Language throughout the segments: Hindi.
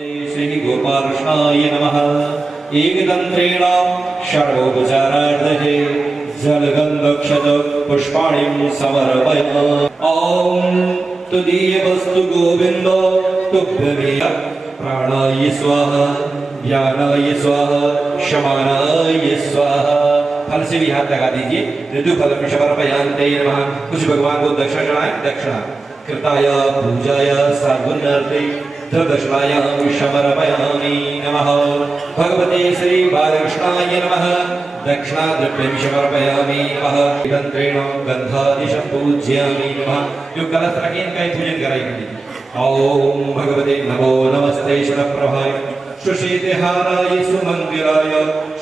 श्री गोपालकृष्णाय नमः। एकदंत्रेण षडोपचारार्थे जलगन्धक्षत पुष्पाणिं समर्पयामि। ॐ तुदीयवस्तु गोविन्द तुभ्यमेव प्राणाय स्वाहा ज्ञानाय स्वाहा शमानाय स्वाहा। फल से भी हाथ लगा दीजिए। ऋतु फल समर्पयामि नमः। कुछ भगवान को दक्षिणा चढ़ाएं। दक्षिणा कृताय पूजाय साधुन्यर्थे दक्षिणायां समर्पयामि नमः। भगवते श्री बालकृष्णाय नमः। दक्षिणा द्रव्यं समर्पयामि नमः। गन्धेन गन्धादिशं पूजयामि नमः। जो कलश रखें इनका ही पूजन कराएंगे। ओम भगवते नमो नमस्ते शरप्रभाय सुशीतिहाराय सुमंगलाय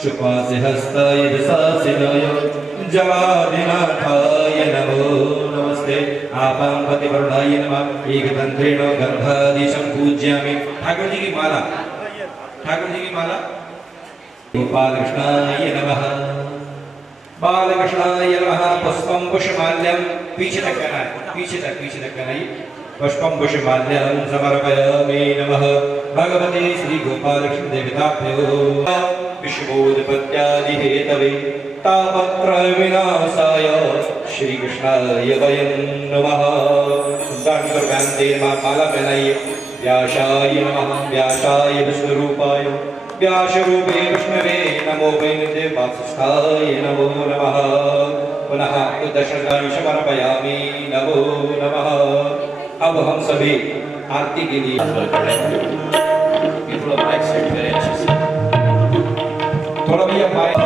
शुभासे हस्ताय दशासिनाय जलादिनाथाय नमो नमस्ते। आपां पतिवर्णाय नमः। एकदंत्रेण गन्धादिशं पूजयामि। ठाकुर जी की माला, ठाकुर जी की माला। गोपालकृष्णाय नमः। बालकृष्णाय नमः। पुष्पं पुष्पमाल्यं पीछे तक करना है, पीछे तक करना है। पुष्पं पुष्पमाल्यं समर्पयामि नमः। भगवते श्री गोपालकृष्ण देवताभ्यो विश्वोत्पत्त्यादि हेतवे तापत्रय विनाशाय श्री कृष्णाय वयं नमः। माला पहनाइए। व्यासाय नमः। व्यासाय विष्णुरूपाय व्यासरूपे विष्णवे नमो वैनते वासिष्ठाय नमो नमः। पुनः दशरथाय समर्पयामि नमो नमः। अब हम सभी आरती के लिए थोड़ा माइक सेट करें अच्छे से। थोड़ा भैया माइक।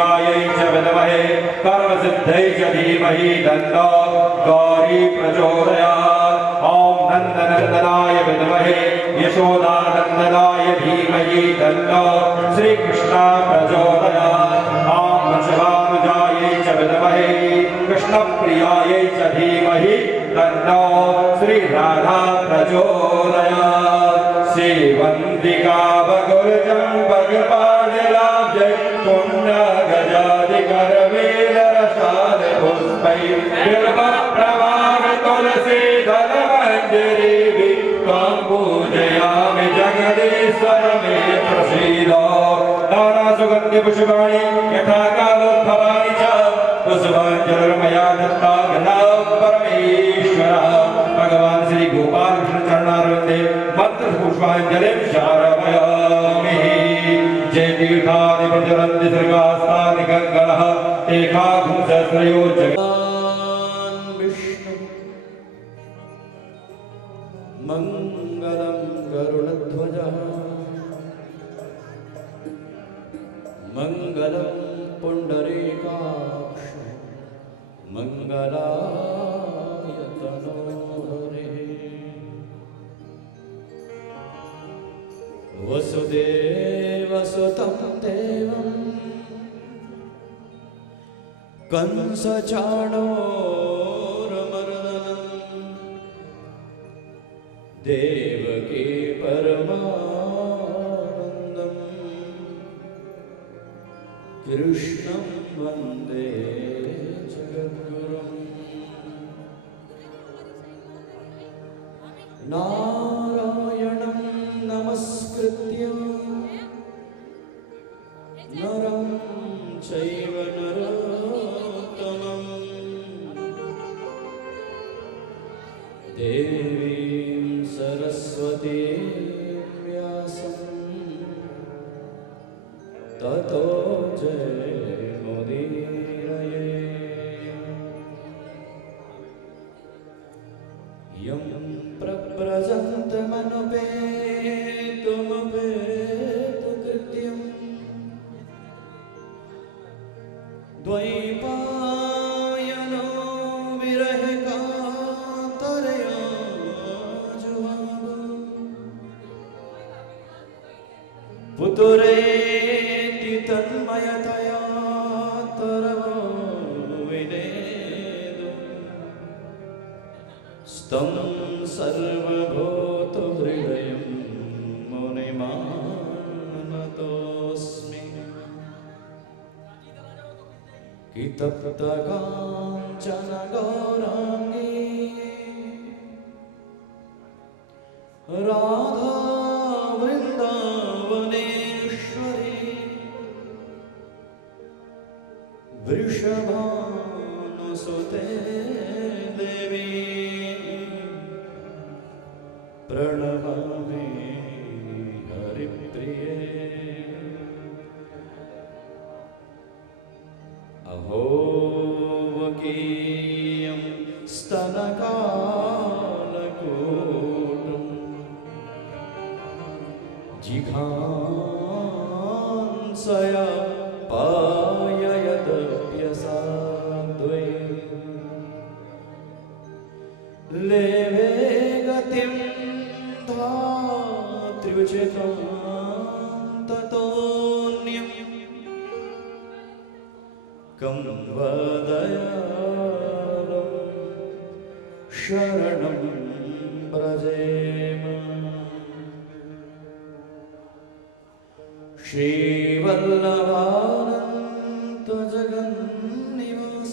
कालिकायै च विद्महे कर्मसिद्ध्यै च धीमहि तन्नो गौरी प्रचोदयात्। ॐ नन्दनन्दनाय विद्महे यशोदानन्दनाय धीमहि तन्नो श्रीकृष्ण प्रचोदयात्। ॐ वृषभानुजायै च विद्महे कृष्णप्रियायै च धीमहि तन्नो श्रीराधा प्रचोदयात्। श्रीवन्दिका बकुलजं भगपाणिलाब्जै पुण्यगजादिकरवेलरसादिपुष्पै बिल्वप्रवाह तुलसीदलमञ्जरीभिः त्वां पूजयामि जगदीश्वर मे प्रसीद। नानासुगन्धिपुष्पाणि यथा कालोद्भवानि च पुष्पाञ्जलिर्मया दत्ता परमेश्वर। भगवान श्री गोपाल कृष्ण चरणारविन्दे मंत्र पुष्पाञ्जलिं शारयामि। जय तीर्थानि प्रचरन्ति सर्वास्तानि गङ्गणः एकाघं सहस्रयोजक। विष्णु मंगलं गरुडध्वजः मंगलं पुण्डरीकाक्ष मंगलाय तनोहरे। वसुदेवसुतं देवं कंसचाणूरमर्दनं देवकी परमानन्दं कृष्णं वन्दे जगद्गुरुम्। नारायणं नमस्कृत्य नरं चैव नरोत्तमं देवीं सरस्वतीं व्यासं ततो जयमुदीरये। यं प्रव्रजन्तमनुपेतुमपेतुकृत्यं द्वैपायनो विरहकातरया जुहाव पुतुरेति तन्मयतया तरवो विनेदुः स्तं सर्वभूतहृदयं मुनिमानतोऽस्मि। कितप्तकाञ्चन गौराङ्गी राधा वृन्दावनेश्वरी वृषभानुसुते देवी प्रणमामि हरिप्रिये। अहो वकीयं स्तनकालकूटं जिघांसया पाययदप्यसाद्वै लेवे गतिं धात्र्युचितं ततोऽन्यं कं वदयालं शरणं व्रजेम। श्रीवल्लभानन्त जगन्निवास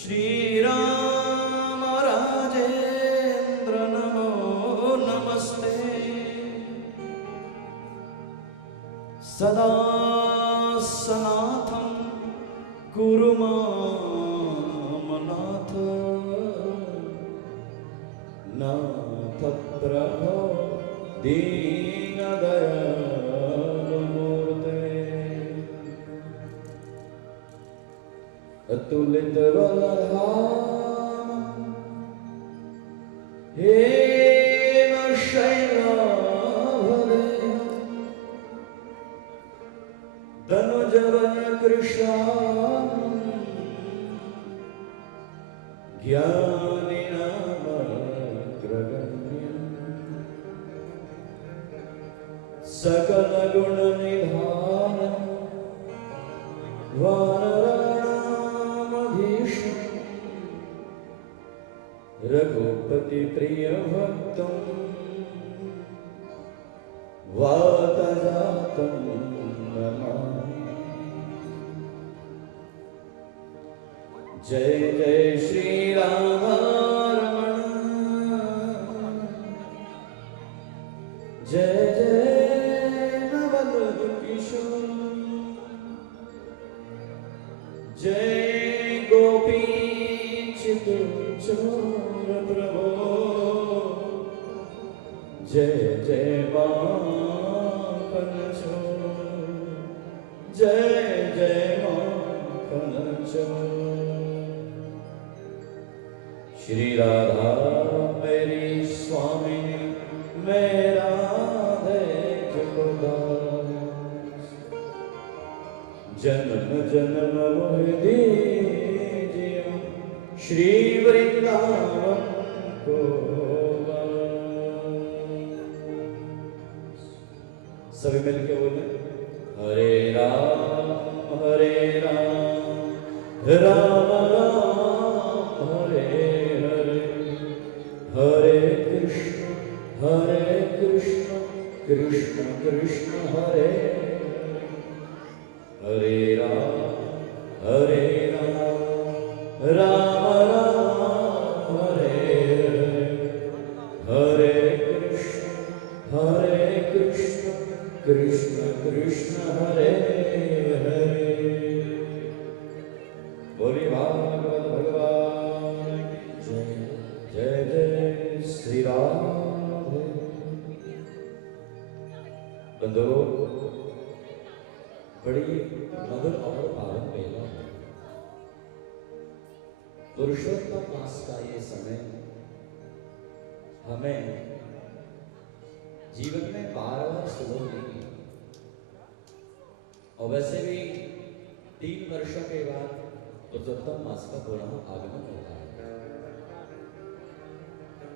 श्रीराम राजेन्द्र नमो नमस्ते। सदा सनाथं कुरु मां नाथ नाथ प्रभो दीनदयालुमूर्ते। अतुलित बलधाम हेम शैलाभदेह जवन कृष्ण ज्ञानिनामग्रगण्यं सकल गुण निधानं वानराणामधीशं रघुपति प्रिय भक्तं वातजातं नमामि। जय जय श्री राम रमण, जय जय नवल किशोर, जय गोपीचित चोर प्रभो, जय जय माखन चोर, जय जय माखन चोर। श्री राधा मेरी स्वामिनी, मेरा राधे जगदास, जन्म जन्म मोह दीजिए श्री वृंदावन को। सभी मिलके बोले हरे राम राम राम हरे हरे, हरे कृष्ण कृष्ण कृष्ण हरे हरे, हरे राम राम राम हरे हरे, हरे कृष्ण कृष्ण कृष्ण हरे हरे। बोलिए भागवत भगवान की जय। जय जय श्री राधे। बंधुओं, बड़ी मधुर और पावन मेला है। पुरुषोत्तम मास का ये समय हमें जीवन में बार बार सुबह नहीं, और वैसे भी 3 वर्षों के बाद पुरुषोत्तम मास का पुनः आगमन होता है।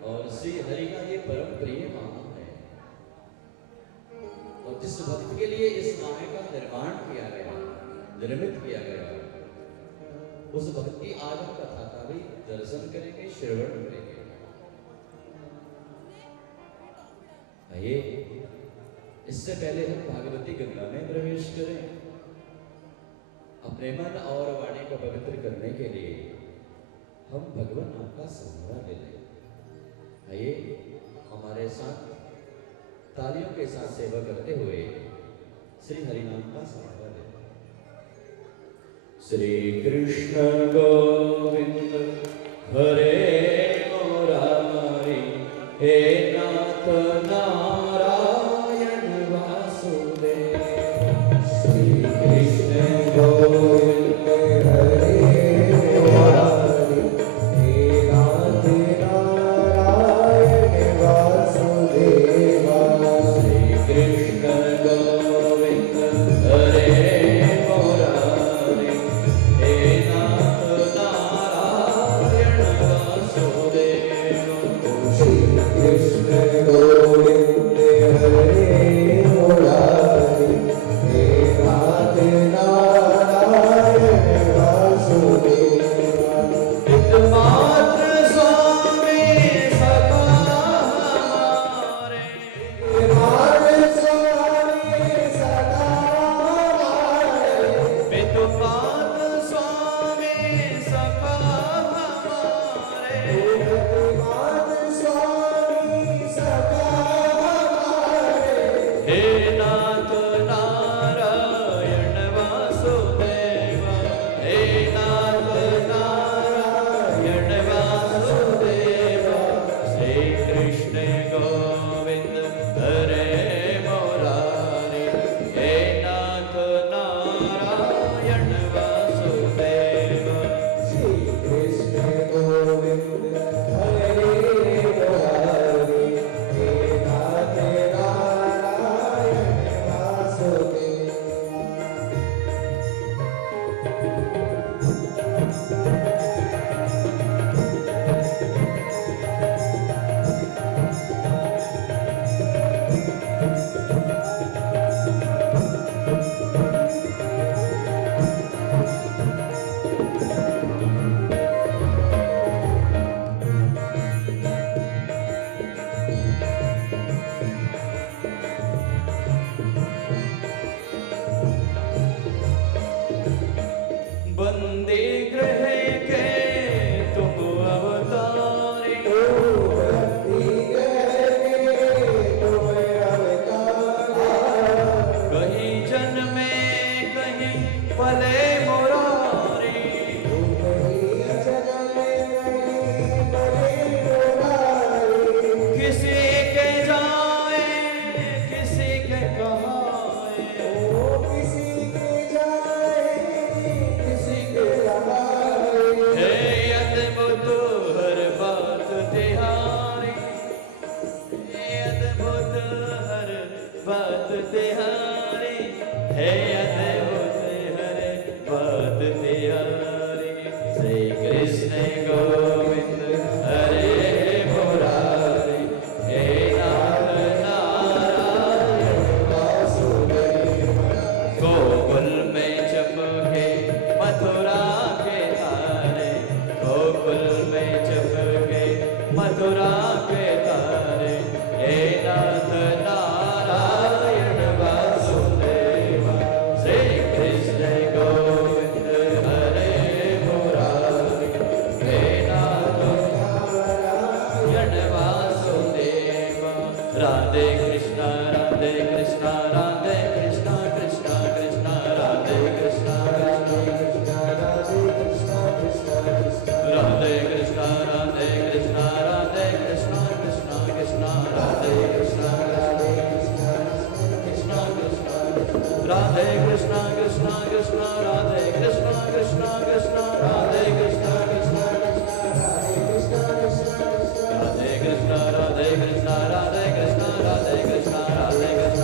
और श्री हरि का ये परम प्रिय माह है, और जिस भक्त के लिए इस माह का निर्माण किया गया, निर्मित किया गया, उस भक्त की आज हम कथा का भी दर्शन करेंगे, श्रवण करेंगे। आइए, इससे पहले हम भागवती गंगा में प्रवेश करें। अपने मन और वाणी को पवित्र करने के लिए हम भगवान नाम का सहारा ले लें। आइए, हमारे साथ तालियों के साथ सेवा करते हुए श्री हरि नाम का सहारा ले लें। श्री कृष्ण गोविंद हरे मुरारी, हे नाथ नारायण वासुदेव। श्री कृष्ण गोविंद हरे मुरारी, हे नाथ नारायण वासुदेव। श्री कृष्ण गोविंद हरे मुरारी, हे नाथ नारायण वासुदेव। श्री कृष्ण पले मुरारी किसी के जाए किसी के कहाए हे अद्भुत हर बात तिहारी हे अद्भुत हर बात तिहारी हे अद्भुत हर बात तिहारी श्री कृष्ण गोविंद हरे मुरारी हे नाथ नारायण वासुदेव गोकुल में चमके मथुरा के तारे गोकुल में चमके मथुरा के तारे हे नाथ नारायण वासुदेव श्री कृष्ण गोविंद हरे मुरारी हे नाथ नारायण वासुदेव राधे कृष्ण कृष्ण राधे कृष्ण कृष्ण कृष्ण राधे कृष्ण राधे कृष्ण राधे कृष्ण राधे कृष्ण कृष्ण कृष्ण राधे कृष्ण कृष्ण कृष्ण राधे कृष्ण कृष्ण कृष्ण राधे कृष्ण कृष्ण कृष्ण राधे कृष्ण कृष्ण राधे कृष्ण राधे कृष्ण राधे कृष्ण राधे कृष्ण राधे कृष्ण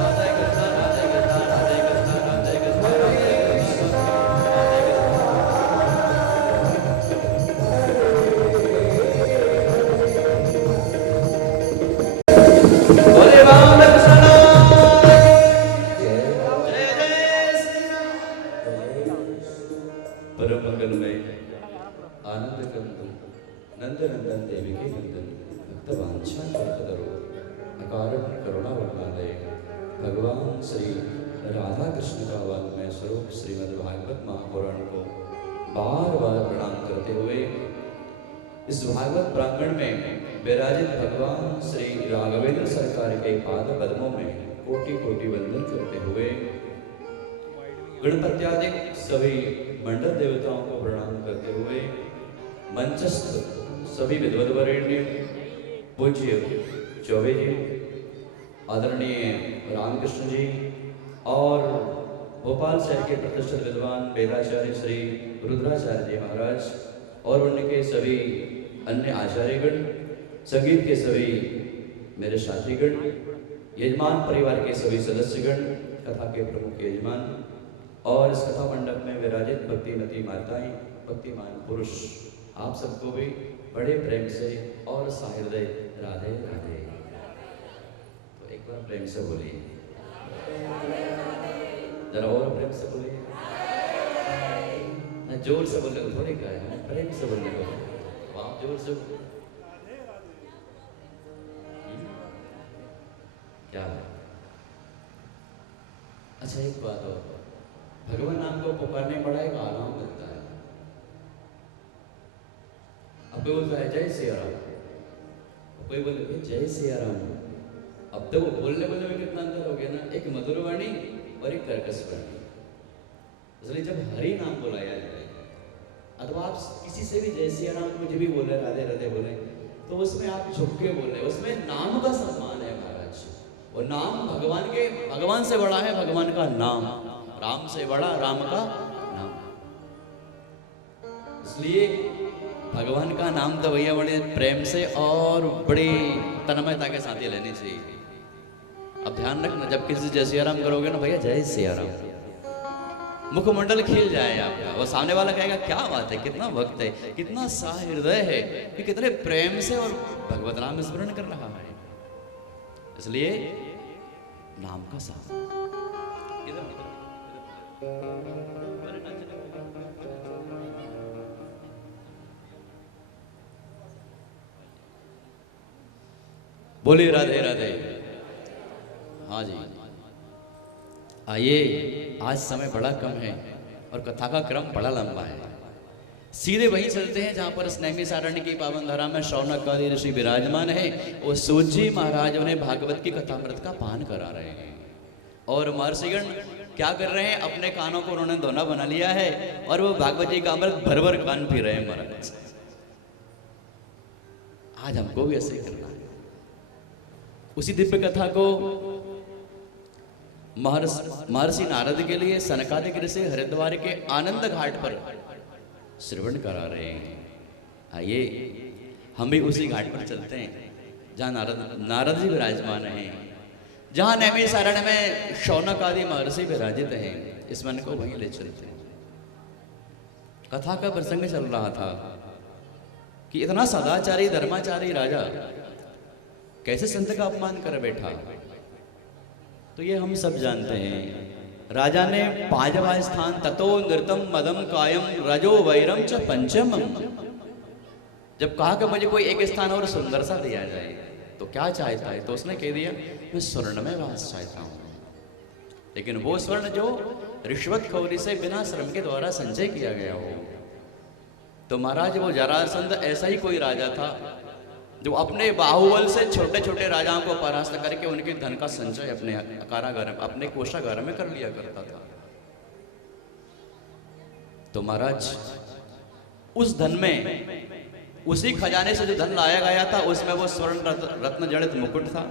राधे कृष्ण राधे कृष्ण राधे कृष्ण राधे कृष्ण बोले बालकृष्ण जय जय श्री राम। परम मंगलमय आनंद कंदन नंदनंदन देवी के नंदन भक्तवांछा करो अकारण करुणा वर्णालय भगवान श्री राधा कृष्ण का वाङ्मय स्वरूप श्रीमद् भागवत महापुराण को बार बार प्रणाम करते हुए इस भागवत प्रांगण में विराजित भगवान श्री राघवेंद्र सरकार के पाद पद्मों में कोटि कोटि वंदन करते हुए गणपत्यादि सभी मंडल देवताओं को प्रणाम करते हुए मंचस्थ सभी विद्वद्वरेण्य पूज्य चौबे जी आदरणीय रामकृष्ण जी और भोपाल शहर के प्रतिष्ठित विद्वान वेदाचार्य श्री रुद्राचार्य जी महाराज और उनके सभी अन्य आचार्यगण संगीत के सभी मेरे साथीगण यजमान परिवार के सभी सदस्यगण कथा के प्रमुख यजमान और इस कथा मंडप में विराजित भक्तिमती माताएं भक्तिमान पुरुष आप सबको भी बड़े प्रेम से और सहृदय राधे राधे। तो एक बार प्रेम से बोलिए, जरा और प्रेम से बोलिए, ना जोर से बोलने को थोड़ी कहा है, प्रेम से बोलने को तो आप जोर से क्या है? अच्छा एक बात और, भगवान नाम को पुकारने बड़ा एक आराम मिलता है। अब कोई बोलता है जय सिया राम, कोई बोले जय सिया राम। अब तो वो बोलने बोलने में कितना अंतर हो गया ना, एक मधुर वाणी और एक कर्कश वाणी। इसलिए जब हरि नाम बुलाया जाए अथवा आप किसी से भी जय सिया राम मुझे भी बोले राधे राधे बोले तो उसमें आप झुक के बोले, उसमें नाम का सम्मान है महाराज। वो नाम भगवान से बड़ा है, भगवान का नाम राम से बड़ा, राम का नाम। इसलिए भगवान का नाम तो भैया बड़े प्रेम से और बड़ी तन्मयता के साथ ही लेनी चाहिए। अब ध्यान रखना, जब किसी जय सिया राम करोगे ना भैया जय सिया राम, मुखमंडल खिल जाए आपका। वो सामने वाला कहेगा क्या बात है, कितना भक्त है, कितना सहृदय है, कि कितने प्रेम से और भगवत नाम स्मरण कर रहा है। इसलिए नाम का साथ बोलिए राधे राधे। हाँ जी, आइए, आज समय बड़ा कम है और कथा का क्रम बड़ा लंबा है। सीधे वहीं चलते हैं जहां पर स्नेमी सारण्य की पावन धरा में शौनक आदि ऋषि विराजमान है। वो सूत जी महाराज उन्हें भागवत की कथामृत का पान करा रहे हैं और महर्षिगण क्या कर रहे हैं, अपने कानों को उन्होंने दोना बना लिया है और वो भागवत जी का अमृत भर भर कान पी रहे हैं। महाराज आज हमको भी ऐसे ही करना है। उसी दिव्य कथा को महर्षि नारद के लिए सनकादिक ऋषि हरिद्वार के आनंद घाट पर श्रवण करा रहे हैं। आइए हम भी उसी घाट पर चलते हैं जहाँ नारद जी विराजमान हैं, जहाँ नैमी सारण में शौनक आदि महर्षि विराजित हैं। इस मन को वहीं ले चलते हैं। कथा का प्रसंग चल रहा था कि इतना सदाचारी धर्माचारी राजा कैसे संत का अपमान कर बैठा। तो ये हम सब जानते हैं। राजा ने पांचवा स्थान ततो नृतम मदम कायम रजो वैरम च पंचमम। जब कहा कि मुझे कोई एक स्थान और सुंदर सा दिया जाए तो क्या चाहता है, तो उसने कह दिया मैं स्वर्ण में वास चाहता हूं, लेकिन वो स्वर्ण जो रिश्वतखोरी से बिना श्रम के द्वारा संचय किया गया हो। तो महाराज वो जरासंध ऐसा ही कोई राजा था जो अपने बाहुबल से छोटे छोटे राजाओं को परास्त करके उनके धन का संचय अपने कारागार में, अपने कोषागार में कर लिया करता था। तो महाराज उस धन में, उसी खजाने से जो धन लाया गया था, उसमें वो स्वर्ण रत्न जड़ित मुकुट था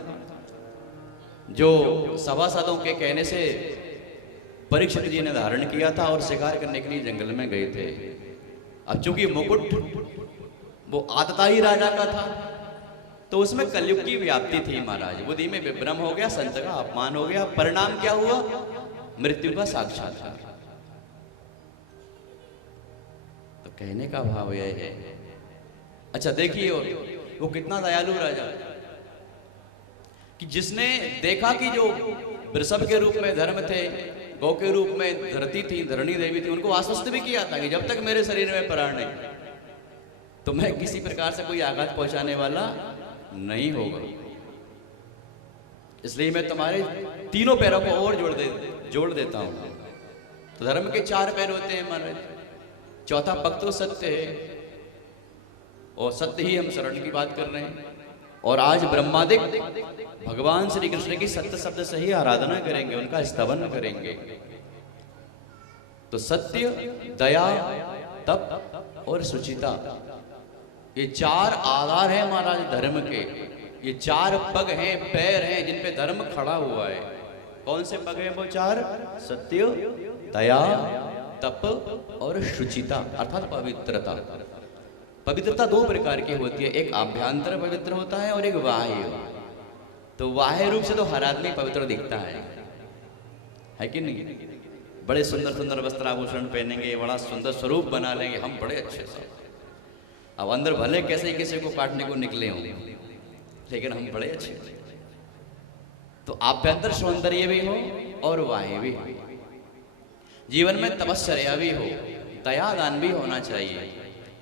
जो सभासदों के कहने से परीक्षित जी ने धारण किया था और शिकार करने के लिए जंगल में गए थे। अब चूंकि मुकुट वो आतताई राजा का था तो उसमें कलयुग की व्याप्ति थी। महाराज बुद्धि में विभ्रम हो गया, संत का अपमान हो गया। परिणाम क्या हुआ? मृत्यु का साक्षात्कार। तो कहने का भाव यह है, अच्छा देखिए वो कितना दयालु राजा कि जिसने देखा कि जो वृषभ के रूप में धर्म थे, गौ के रूप में धरती थी, धरणी देवी थी, उनको आश्वस्त भी किया था कि जब तक मेरे शरीर में प्राण है तो मैं किसी प्रकार से कोई आघात पहुंचाने वाला नहीं होगा। इसलिए मैं तुम्हारे तीनों पैरों को और जोड़ देता हूं। तो धर्म के चार पैर होते हैं महाराज। चौथा पग तो सत्य है और सत्य ही हम शरण की बात कर रहे हैं। और आज ब्रह्मादिक भगवान श्री कृष्ण की सत्य शब्द से ही आराधना करेंगे, उनका स्तवन करेंगे। तो सत्य, दया, तप और सुचिता, ये चार आधार हैं महाराज धर्म के। ये चार पग हैं, पैर हैं जिन पे धर्म खड़ा हुआ है। कौन से पग हैं वो चार? सत्य, दया, तप और शुचिता अर्थात पवित्रता। पवित्रता दो प्रकार की होती है, एक आभ्यंतर पवित्र होता है और एक बाह्य। तो बाह्य रूप से तो हर आदमी पवित्र दिखता है कि नहीं? बड़े सुंदर सुंदर वस्त्र आभूषण पहनेंगे, बड़ा सुंदर स्वरूप बना लेंगे, हम बड़े अच्छे से। अब अंदर भले कैसे किसी को काटने को निकले हों, लेकिन हम बड़े अच्छे। तो आभ्यंतर सौंदर्य भी हो और बाह्य भी हो। जीवन में तपस्या भी हो, दयादान भी होना चाहिए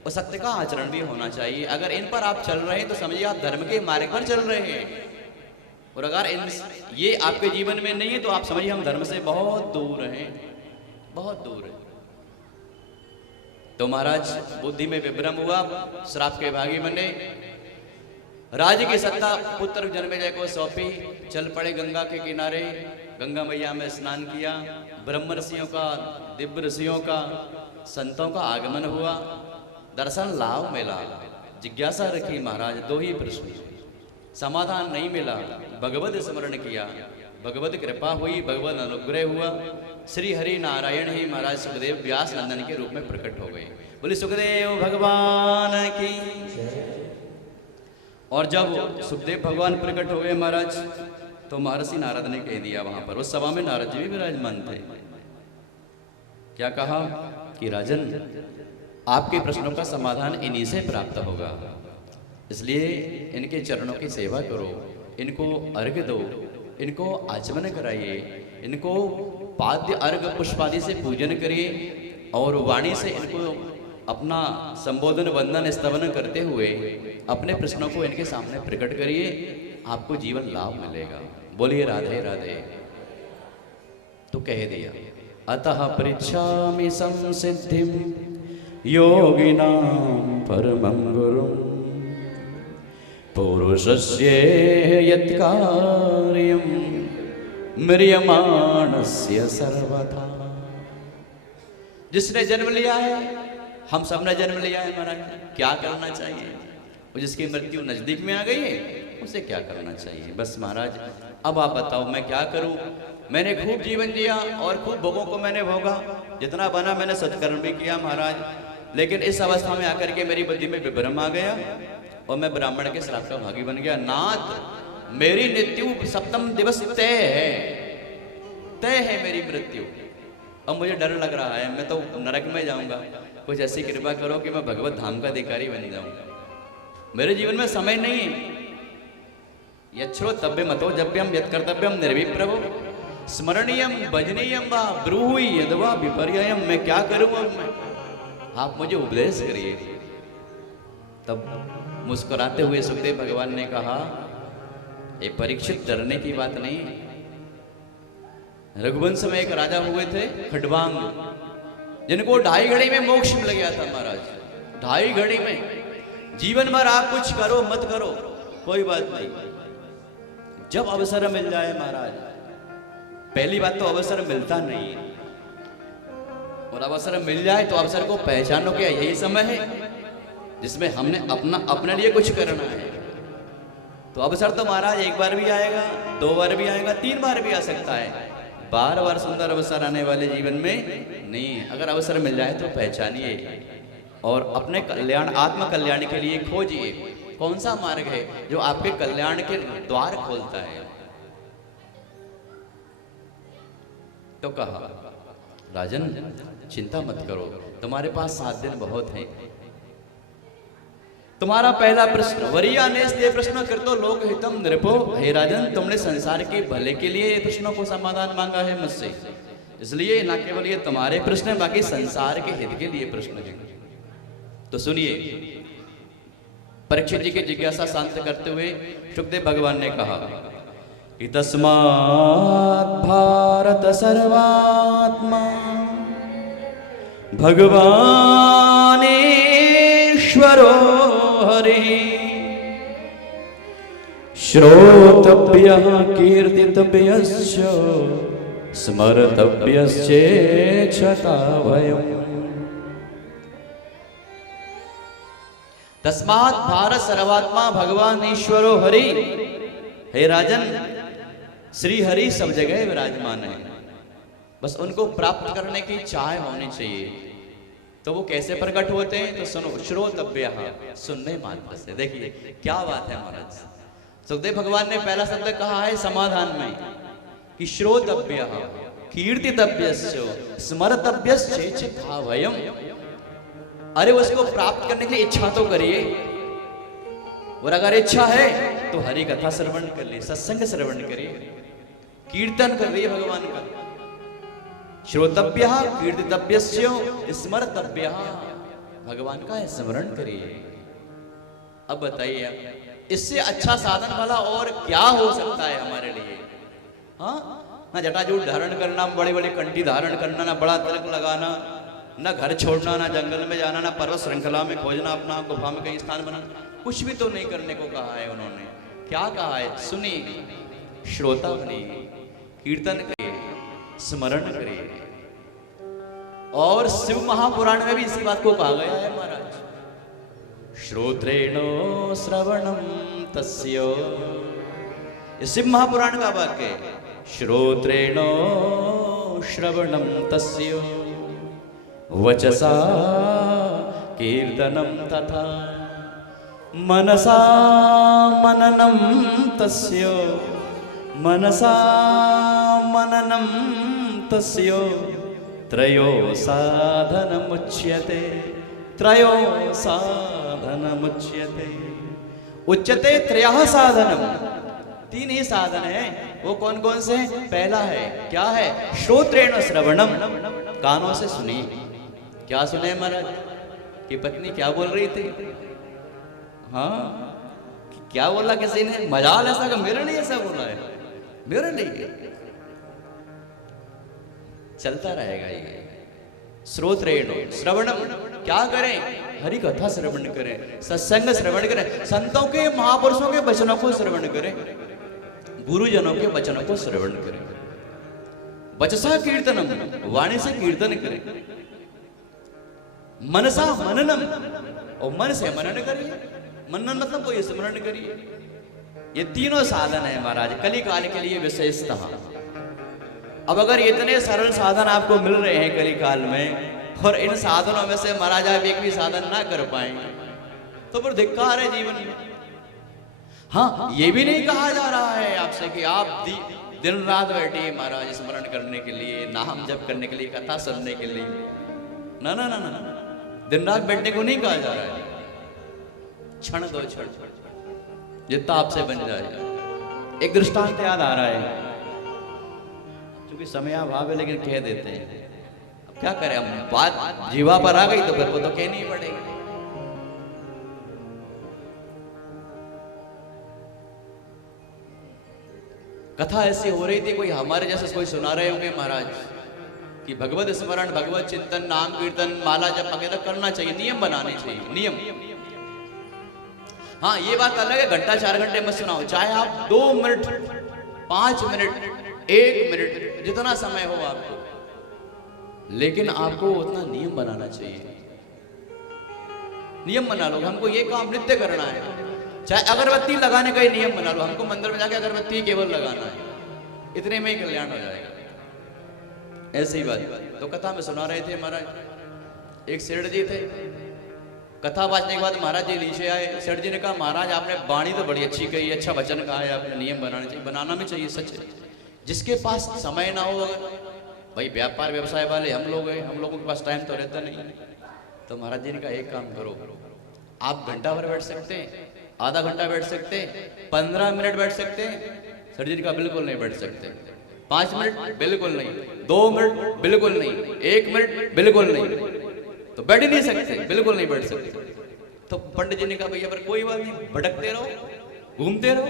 और सत्य का आचरण भी होना चाहिए। अगर इन पर आप चल रहे हैं तो समझिए आप धर्म के मार्ग पर चल रहे हैं। और अगर ये आपके जीवन में नहीं है तो आप समझिए हम धर्म से बहुत दूर हैं, बहुत दूर है। तो महाराज बुद्धि में विभ्रम हुआ, श्राप के भागी बने। राज्य की सत्ता पुत्र जन्मेजय को सौंपी, चल पड़े गंगा के किनारे। गंगा मैया में स्नान किया। ब्रह्म ऋषियों का, दिव्य ऋषियों का, संतों का आगमन हुआ। दर्शन लाभ मिला, जिज्ञासा रखी महाराज, दो ही प्रश्न, समाधान नहीं मिला। भगवत स्मरण किया, भगवत कृपा हुई, भगवत अनुग्रह हुआ। श्री हरि नारायण ही महाराज सुखदेव व्यास नंदन के रूप में प्रकट हो गए। बोले सुखदेव भगवान की। और जब सुखदेव भगवान प्रकट हो गए महाराज तो महर्षि नारद ने कह दिया, वहां पर उस सभा में नारद जी भी विराजमान थे। क्या कहा कि राजन, आपके प्रश्नों का समाधान इन्हीं से प्राप्त होगा, इसलिए इनके चरणों की सेवा करो, इनको अर्घ्य दो, इनको आचमन कराइए, इनको पाद्य अर्घ पुष्पादि से पूजन करिए और वाणी से इनको अपना संबोधन, वंदन, स्तवन करते हुए अपने प्रश्नों को इनके सामने प्रकट करिए, आपको जीवन लाभ मिलेगा। बोलिए राधे राधे। तो कह दिया, अतः पृच्छामि संसिद्धिं योगिनां परमं गुरुं पुरुषस्य यत्कार्यं म्रियमाणस्य सर्वथा। जिसने जन्म लिया है, हम सब ने जन्म लिया है महाराज, क्या करना चाहिए? और जिसकी मृत्यु नजदीक में आ गई है उसे क्या करना चाहिए? बस महाराज अब आप बताओ मैं क्या करूं? मैंने खूब जीवन जिया और खूब भोगों को मैंने भोगा, जितना बना मैंने सत्कर्म भी किया महाराज, लेकिन इस अवस्था में आकर के मेरी बुद्धि में विभ्रम आ गया और मैं ब्राह्मण के श्राप का भागी बन गया। नाथ मेरी मृत्यु सप्तम दिवस तय है मेरी मृत्यु। अब मुझे डर लग रहा है, मैं तो नरक में जाऊंगा, कुछ ऐसी कृपा करो कि मैं भगवत धाम का अधिकारी बन जाऊं। मेरे जीवन में समय नहीं है। यच्छ्रोतव्यम अतो जप्यम यत् कर्तव्यम निर्विप्रभो स्मरणीयम भजनीयम वा ब्रूहि यद्वा विपर्ययम। मैं क्या करूं अब मैं? आप मुझे उपदेश करिए। तब मुस्कुराते हुए सुखदेव भगवान ने कहा, ये परीक्षित डरने की बात नहीं। रघुवंश में एक राजा हुए थे खडवांग, जिनको 2.5 घड़ी में मोक्ष मिल गया था महाराज। 2.5 घड़ी में। जीवन भर आप कुछ करो मत करो कोई बात नहीं, जब अवसर मिल जाए महाराज। पहली बात तो अवसर मिलता नहीं है, और अवसर मिल जाए तो अवसर को पहचानो क्या यही समय है जिसमें हमने अपने लिए कुछ करना है। तो अवसर तो महाराज एक बार भी आएगा, 2 बार भी आएगा, 3 बार भी आ सकता है। बार सुंदर अवसर आने वाले जीवन में नहीं है। अगर अवसर मिल जाए तो पहचानिए और अपने कल्याण आत्म कल्याण के लिए खोजिए कौन सा मार्ग है जो आपके कल्याण के द्वार खोलता है। तो कहा, राजन चिंता मत करो, तुम्हारे पास 7 दिन बहुत हैं। तुम्हारा पहला प्रश्न, वरीया ने इसलिए प्रश्न कर तो लोक हितम नृपो। हे राजन, तुमने संसार के भले के लिए प्रश्नों को समाधान मांगा है मुझसे, इसलिए न केवल ये तुम्हारे प्रश्न है, बाकी संसार के हित के लिए प्रश्न है। तो सुनिए, परीक्षित जी की जिज्ञासा शांत करते हुए सुखदेव भगवान ने कहा कि तस्मात् भारत सर्वात्मा भगवानेश्वरो हरिः श्रोतव्यः कीर्तितव्यश्च स्मर्तव्यश्चेच्छता भयम्। तस्मात् भारत सर्वात्मा भगवान ईश्वरो हरि। हे राजन, श्री हरि सब जगह विराजमान है, बस उनको प्राप्त करने की चाह होनी चाहिए। तो वो कैसे प्रकट होते हैं? तो सुनो, श्रोतव्य, सुनने मात्र से। देखिए क्या बात है महाराज। सुखदेव भगवान ने पहला शब्द कहा है समाधान में कि श्रोतव्य कीर्तितव्यश्च स्मर्तव्यश्चेच्छता भयम्। अरे उसको प्राप्त करने के लिए इच्छा तो करिए, और अगर इच्छा है तो हरि कथा श्रवण कर लिए, सत्संग श्रवण करिए, कीर्तन कर लिए भगवान का। श्रोतव्य कीर्तितव्यस्य स्मर्तव्य, भगवान का स्मरण करिए। अब बताइए, इससे अच्छा साधन वाला और क्या हो सकता है हमारे लिए? हाँ, ना जटाजूट धारण करना, बड़े बड़े कंठी धारण करना, ना बड़ा तिलक लगाना, ना घर छोड़ना, ना जंगल में जाना, ना पर्वत श्रृंखला में खोजना, अपना गुफा में कहीं स्थान बनाना, कुछ भी तो नहीं करने को कहा है उन्होंने। क्या कहा है? सुनिए, श्रोता बनिए, कीर्तन करिए, स्मरण करिए। और शिव महापुराण में भी इसी बात को कहा गया है महाराज, श्रोत्रेणो श्रवणम तस्य। शिव महापुराण का वाक्य है, श्रोत्रेणो श्रवणम तस्य वचसा कीर्तनम तथा मनसा मननम तस्य। मनसा मननम तस्य त्रयो साधनमुच्यते। त्रयो साधनमुच्यते। उच्यते त्रयः साधनम। 3 ही साधन है। वो कौन कौन से हैं? पहला है, क्या है? श्रोत्रेण श्रवणम, कानों से सुनिए। क्या सुने महाराज? कि पत्नी क्या बोल रही थी? हाँ, क्या बोला किसी ने? मजाल ऐसा कि मेरे लिए ऐसा बोला है, मेरे लिए चलता रहेगा ये। श्रोत्रेण श्रवणम, क्या करें? हरि कथा श्रवण करें, सत्संग श्रवण करें, संतों के महापुरुषों के वचनों को श्रवण करें, गुरुजनों के वचनों को श्रवण करें। वचसा कीर्तनम, वाणी से कीर्तन करें, मनसा मननम, और मन से मनन करिए। मनन मतलब कोई स्मरण करिए। ये तीनों साधन है महाराज कली काल के लिए विशेषतः। अब अगर इतने सरल साधन आपको मिल रहे हैं कली काल में और इन साधनों में से महाराज आप एक भी साधन ना कर पाएंगे तो फिर धिक्कार है जीवन में। हाँ, ये भी नहीं कहा जा रहा है आपसे कि आप दिन रात बैठिए महाराज स्मरण करने के लिए, नाम जप करने के लिए, कथा सुनने के लिए। ना ना ना ना, दिन रात बैठने को नहीं कहा जा रहा है। क्षण दो क्षण जितना आपसे बन जाए। एक दृष्टांत याद आ रहा है, क्योंकि समय अभाव है लेकिन कह देते हैं। अब क्या करें, हम बात जीवा पर आ गई तो फिर वो तो कहनी ही पड़ेगी। कथा ऐसी हो रही थी, कोई हमारे जैसे कोई सुना रहे होंगे महाराज कि भगवत स्मरण, भगवत चिंतन, नाम कीर्तन, माला जप वगैरह करना चाहिए, नियम बनाने चाहिए, नियम। हाँ, ये बात अलग है, घंटा 4 घंटे मत सुनाओ, चाहे आप 2 मिनट, 5 मिनट, 1 मिनट, जितना समय हो आपको, लेकिन आपको उतना नियम बनाना चाहिए। नियम बना लो, हमको ये काम नित्य करना है। चाहे अगरबत्ती लगाने का ही नियम बना लो, हमको मंदिर में जाके अगरबत्ती केवल लगाना है, इतने में ही कल्याण हो जाएगा। ऐसी बात तो कथा में सुना रहे थे महाराज। एक सेठ जी थे, कथा वाचने के बाद महाराज जी नीचे आए। सेठ जी ने कहा, महाराज आपने वाणी तो बड़ी अच्छी कही, अच्छा वचन कहा है आपने, नियम बनाना चाहिए, बनाना भी चाहिए। सच है, जिसके पास समय ना हो, अगर भाई व्यापार व्यवसाय वाले हम लोग हैं, हम लोगों के पास टाइम तो रहता नहीं, तो महाराज जी ने कहा एक काम करो, आप घंटा भर बैठ सकते हैं, आधा घंटा बैठ सकते हैं, 15 मिनट बैठ सकते हैं। सेठ जी ने कहा बिल्कुल नहीं बैठ सकते। 5 मिनट बिल्कुल नहीं, 2 मिनट बिल्कुल नहीं, 1 मिनट बिल्कुल नहीं, तो बैठ ही नहीं सकते, बिल्कुल नहीं बैठ सकते। तो पंडित जी ने कहा भैया पर कोई बात नहीं, भटकते रहो, घूमते रहो।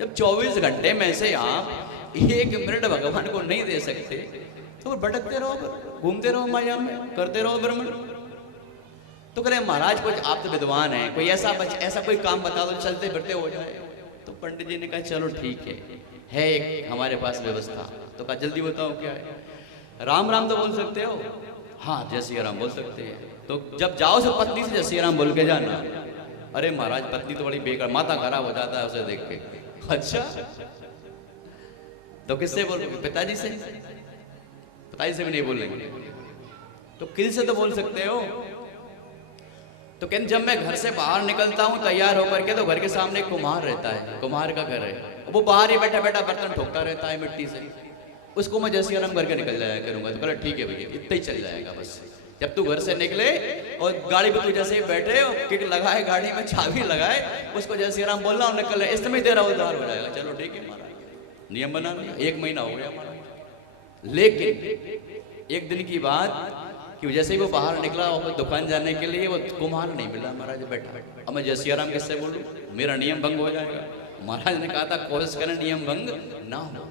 जब 24 घंटे में से आप 1 मिनट भगवान को नहीं दे सकते तो भटकते रहो, घूमते रहो, माया में करते रहो भ्रमण। तो कह रहे महाराज कुछ आप तो विद्वान हैं, कोई ऐसा कोई काम बता दो चलते फिरते हो जाए। तो पंडित जी ने कहा चलो ठीक है एक हमारे पास व्यवस्था। तो कहा जल्दी बताओ क्या है। राम राम तो बोल सकते हो? हाँ, जय श्री राम बोल सकते हैं। तो जब जाओ सब पत्नी से जय श्री राम बोल के जाना। अरे महाराज पत्नी तो बड़ी बेकार, माथा खराब हो जाता है उसे देख के। अच्छा, तो किससे बोलोगे? पिताजी से? पिताजी से भी नहीं बोलेंगे तो किसी से तो बोल सकते हो। तो कहते जब मैं घर से बाहर निकलता हूँ तैयार होकर के, तो घर के सामने एक कुम्हार रहता है, कुम्हार का घर है, वो बाहर ही बैठा बैठा बर्तन ठोकता रहता है मिट्टी से। उसको मैं जैसे आराम करके निकल जाया करूंगा। तो बोला ठीक है भैया, इतना ही चल जाएगा बस। जब तू घर से निकले और गाड़ी पे तू जैसे ही बैठे और किक लगाए, गाड़ी में चाबी लगाए, उसको जैसे आराम बोलना और निकल, इस समय तेरा उद्धार हो जाएगा। चलो ठीक है महाराज, नियम बना लिया। 1 महीना हो गया महाराज। लेकिन एक दिन की बात कि जैसे ही वो बाहर निकला और दुकान जाने के लिए, वो कुम्हार नहीं मिला महाराज बैठा। अब मैं जय श्री राम किससे बोलूं, मेरा नियम भंग हो जाएगा। महाराज ने कहा था कोशिश करें नियम भंग ना हो,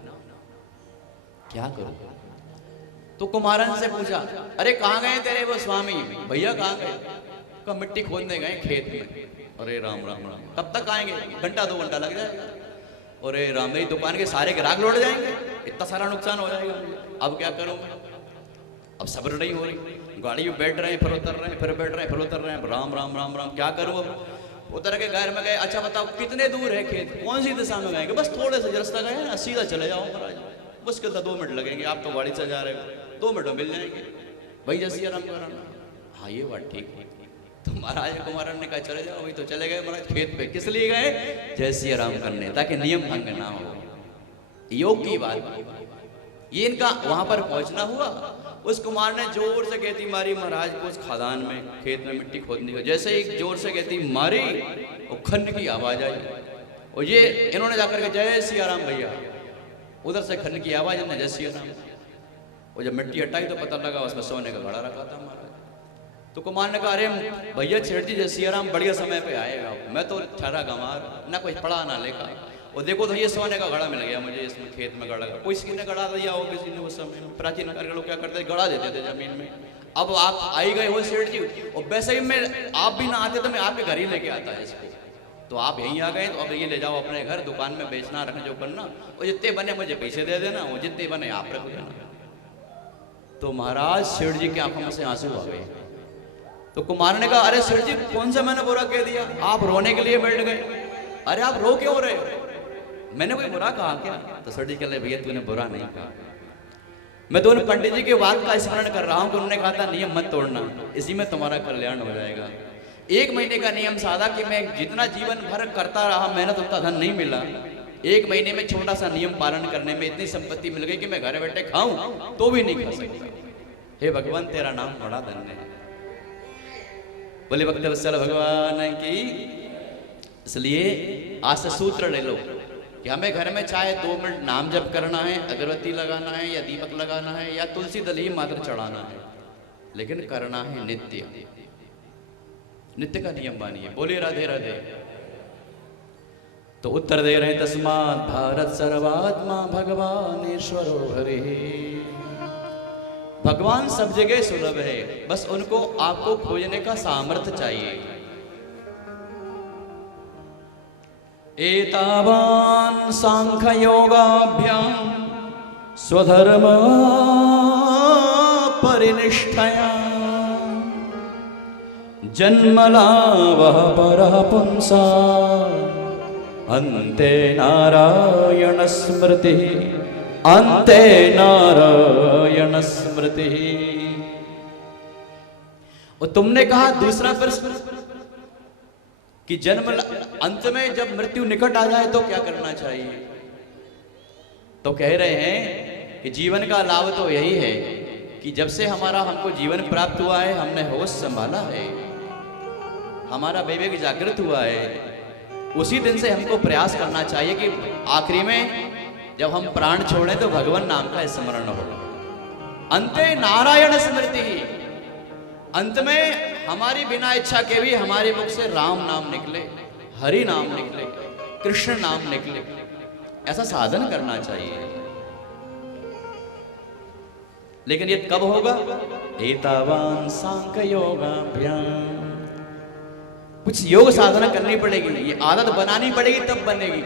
क्या करूं। तो कुम्हारन से पूछा, अरे कहाँ गए तेरे वो स्वामी भैया, कहाँ गए? कहा मिट्टी खोदने गए खेत में। अरे राम राम राम, कब तक आएंगे? घंटा 2 घंटा लग जाएगा। अरे राम, मेरी दुकान के सारे ग्राहक लौट जाएंगे, इतना सारा नुकसान हो जाएगा, अब क्या करूं? अब सब्र नहीं हो रही। गाड़ी में बैठ रहे हैं, फिर उतर रहे हैं, फिर बैठ रहे हैं, फिर उतर रहे हैं, राम राम राम राम, क्या करूं? अब उतर के घर में गए। अच्छा बताओ कितने दूर है खेत, कौन सी दिशा में गए? बस थोड़े से रास्ता गए ना, सीधा चले जाओ महाराज, मुश्किल था 2 मिनट लगेंगे, आप तो गाड़ी से जा रहे हो, 2 मिनट में मिल जाएंगे। भाई जैसे आराम कराना। हाँ ये बात ठीक है। तो महाराज कुमारन ने कहा चले जाओ। वही तो चले गए महाराज खेत पे। किस लिए गए? जय श्री राम करने, ताकि नियम भंग ना हो। योग की बात ये इनका वहां पर पहुंचना हुआ। उस कुमार ने जोर से कहती मारी महाराज को उस खदान में, खेत में मिट्टी खोदने का। जैसे ही जोर से कहती मारी और खन्न की आवाज आई, और ये इन्होंने जाकर के जय श्री राम भैया, उधर से खन्न की आवाज, हमने जय श्री राम। और जब मिट्टी हटाई तो पता लगा उसमें सोने का घड़ा रखा था महाराज। तो कुमार ने कहा अरे भैया सेठ जी जय श्री राम, बढ़िया समय पे आएगा, मैं तो ठहरा गंवार, ना कोई पढ़ा ना लेखा, और देखो तो ये सोने का घड़ा मिल गया मुझे, इसमें खेत में गड़ा। कोई किसी ने गड़ा दिया हो, किसी ने उस समय प्राचीन लोग क्या करते, गड़ा देते थे जमीन में। अब आप आई गए हो सेठ जी, और वैसे ही मैं आप भी ना आते तो मैं आपके घर ही लेके आता है इसको। तो आप यहीं आ गए तो अब ये ले जाओ अपने घर, दुकान में बेचना रखना जो करना, और जितने बने मुझे पैसे दे देना, और जितने बने आप रख देना। तो महाराज सेठ जी की आंखों में से आंसू आ गए। तो कुमार ने कहा, अरे सेठ जी कौन सा मैंने बुरा कह दिया, आप रोने के लिए बैठ गए, अरे आप रो क्यों रहे हो, मैंने कोई बुरा कहा क्या? तो सेठ जी कह रहे, भैया तूने बुरा नहीं कहा, मैं तो उन पंडित जी के वाद का स्मरण कर रहा हूं कि उन्होंने कहा था नियम मत तोड़ना, इसी में तुम्हारा कल्याण हो जाएगा। 1 महीने का नियम साधा कि मैं जितना जीवन भर करता रहा मेहनत उतना धन नहीं मिला, 1 महीने में छोटा सा नियम पालन करने में इतनी संपत्ति मिल गई कि मैं घर बैठे खाऊं तो भी नहीं खा सकता। हे भगवान तेरा नाम बड़ा धन्य है। बोले भक्त वत्सल भगवान की। इसलिए आज से सूत्र ले लो कि हमें घर में चाहे 2 मिनट नाम जप करना है, अगरबत्ती लगाना है या दीपक लगाना है या तुलसी दल ही मात्र चढ़ाना है, लेकिन करना है नित्य, नित्य का नियम मानिए। बोलिए राधे राधे। तो उत्तर दे रहे तस्मात् भारत सर्वात्मा भगवान ईश्वरो हरि। भगवान सब जगह सुलभ है, बस उनको आपको खोजने का सामर्थ्य चाहिए। एतावान सांख्य योगाभ्याम स्वधर्म परिनिष्ठया जन्मलाभः परः पुंसा अन्ते नारायण स्मृति, अन्ते नारायण स्मृति। और तुमने कहा दूसरा प्रश्न कि जन्म अंत में जब मृत्यु निकट आ जाए तो क्या करना चाहिए? तो कह रहे हैं कि जीवन का लाभ तो यही है कि जब से हमको जीवन प्राप्त हुआ है, हमने होश संभाला है, हमारा विवेक जागृत हुआ है, उसी दिन से हमको प्रयास करना चाहिए कि आखिरी में जब हम प्राण छोड़ें तो भगवान नाम का स्मरण हो। अंते नारायण स्मृति, अंत में हमारी बिना इच्छा के भी हमारे मुख से राम नाम निकले, हरि नाम निकले, कृष्ण नाम निकले, ऐसा साधन करना चाहिए। लेकिन ये कब होगा? एतावान सांख्य योगाभ्याम। कुछ योग साधना करनी पड़ेगी, ये आदत बनानी पड़ेगी, तब बनेगी।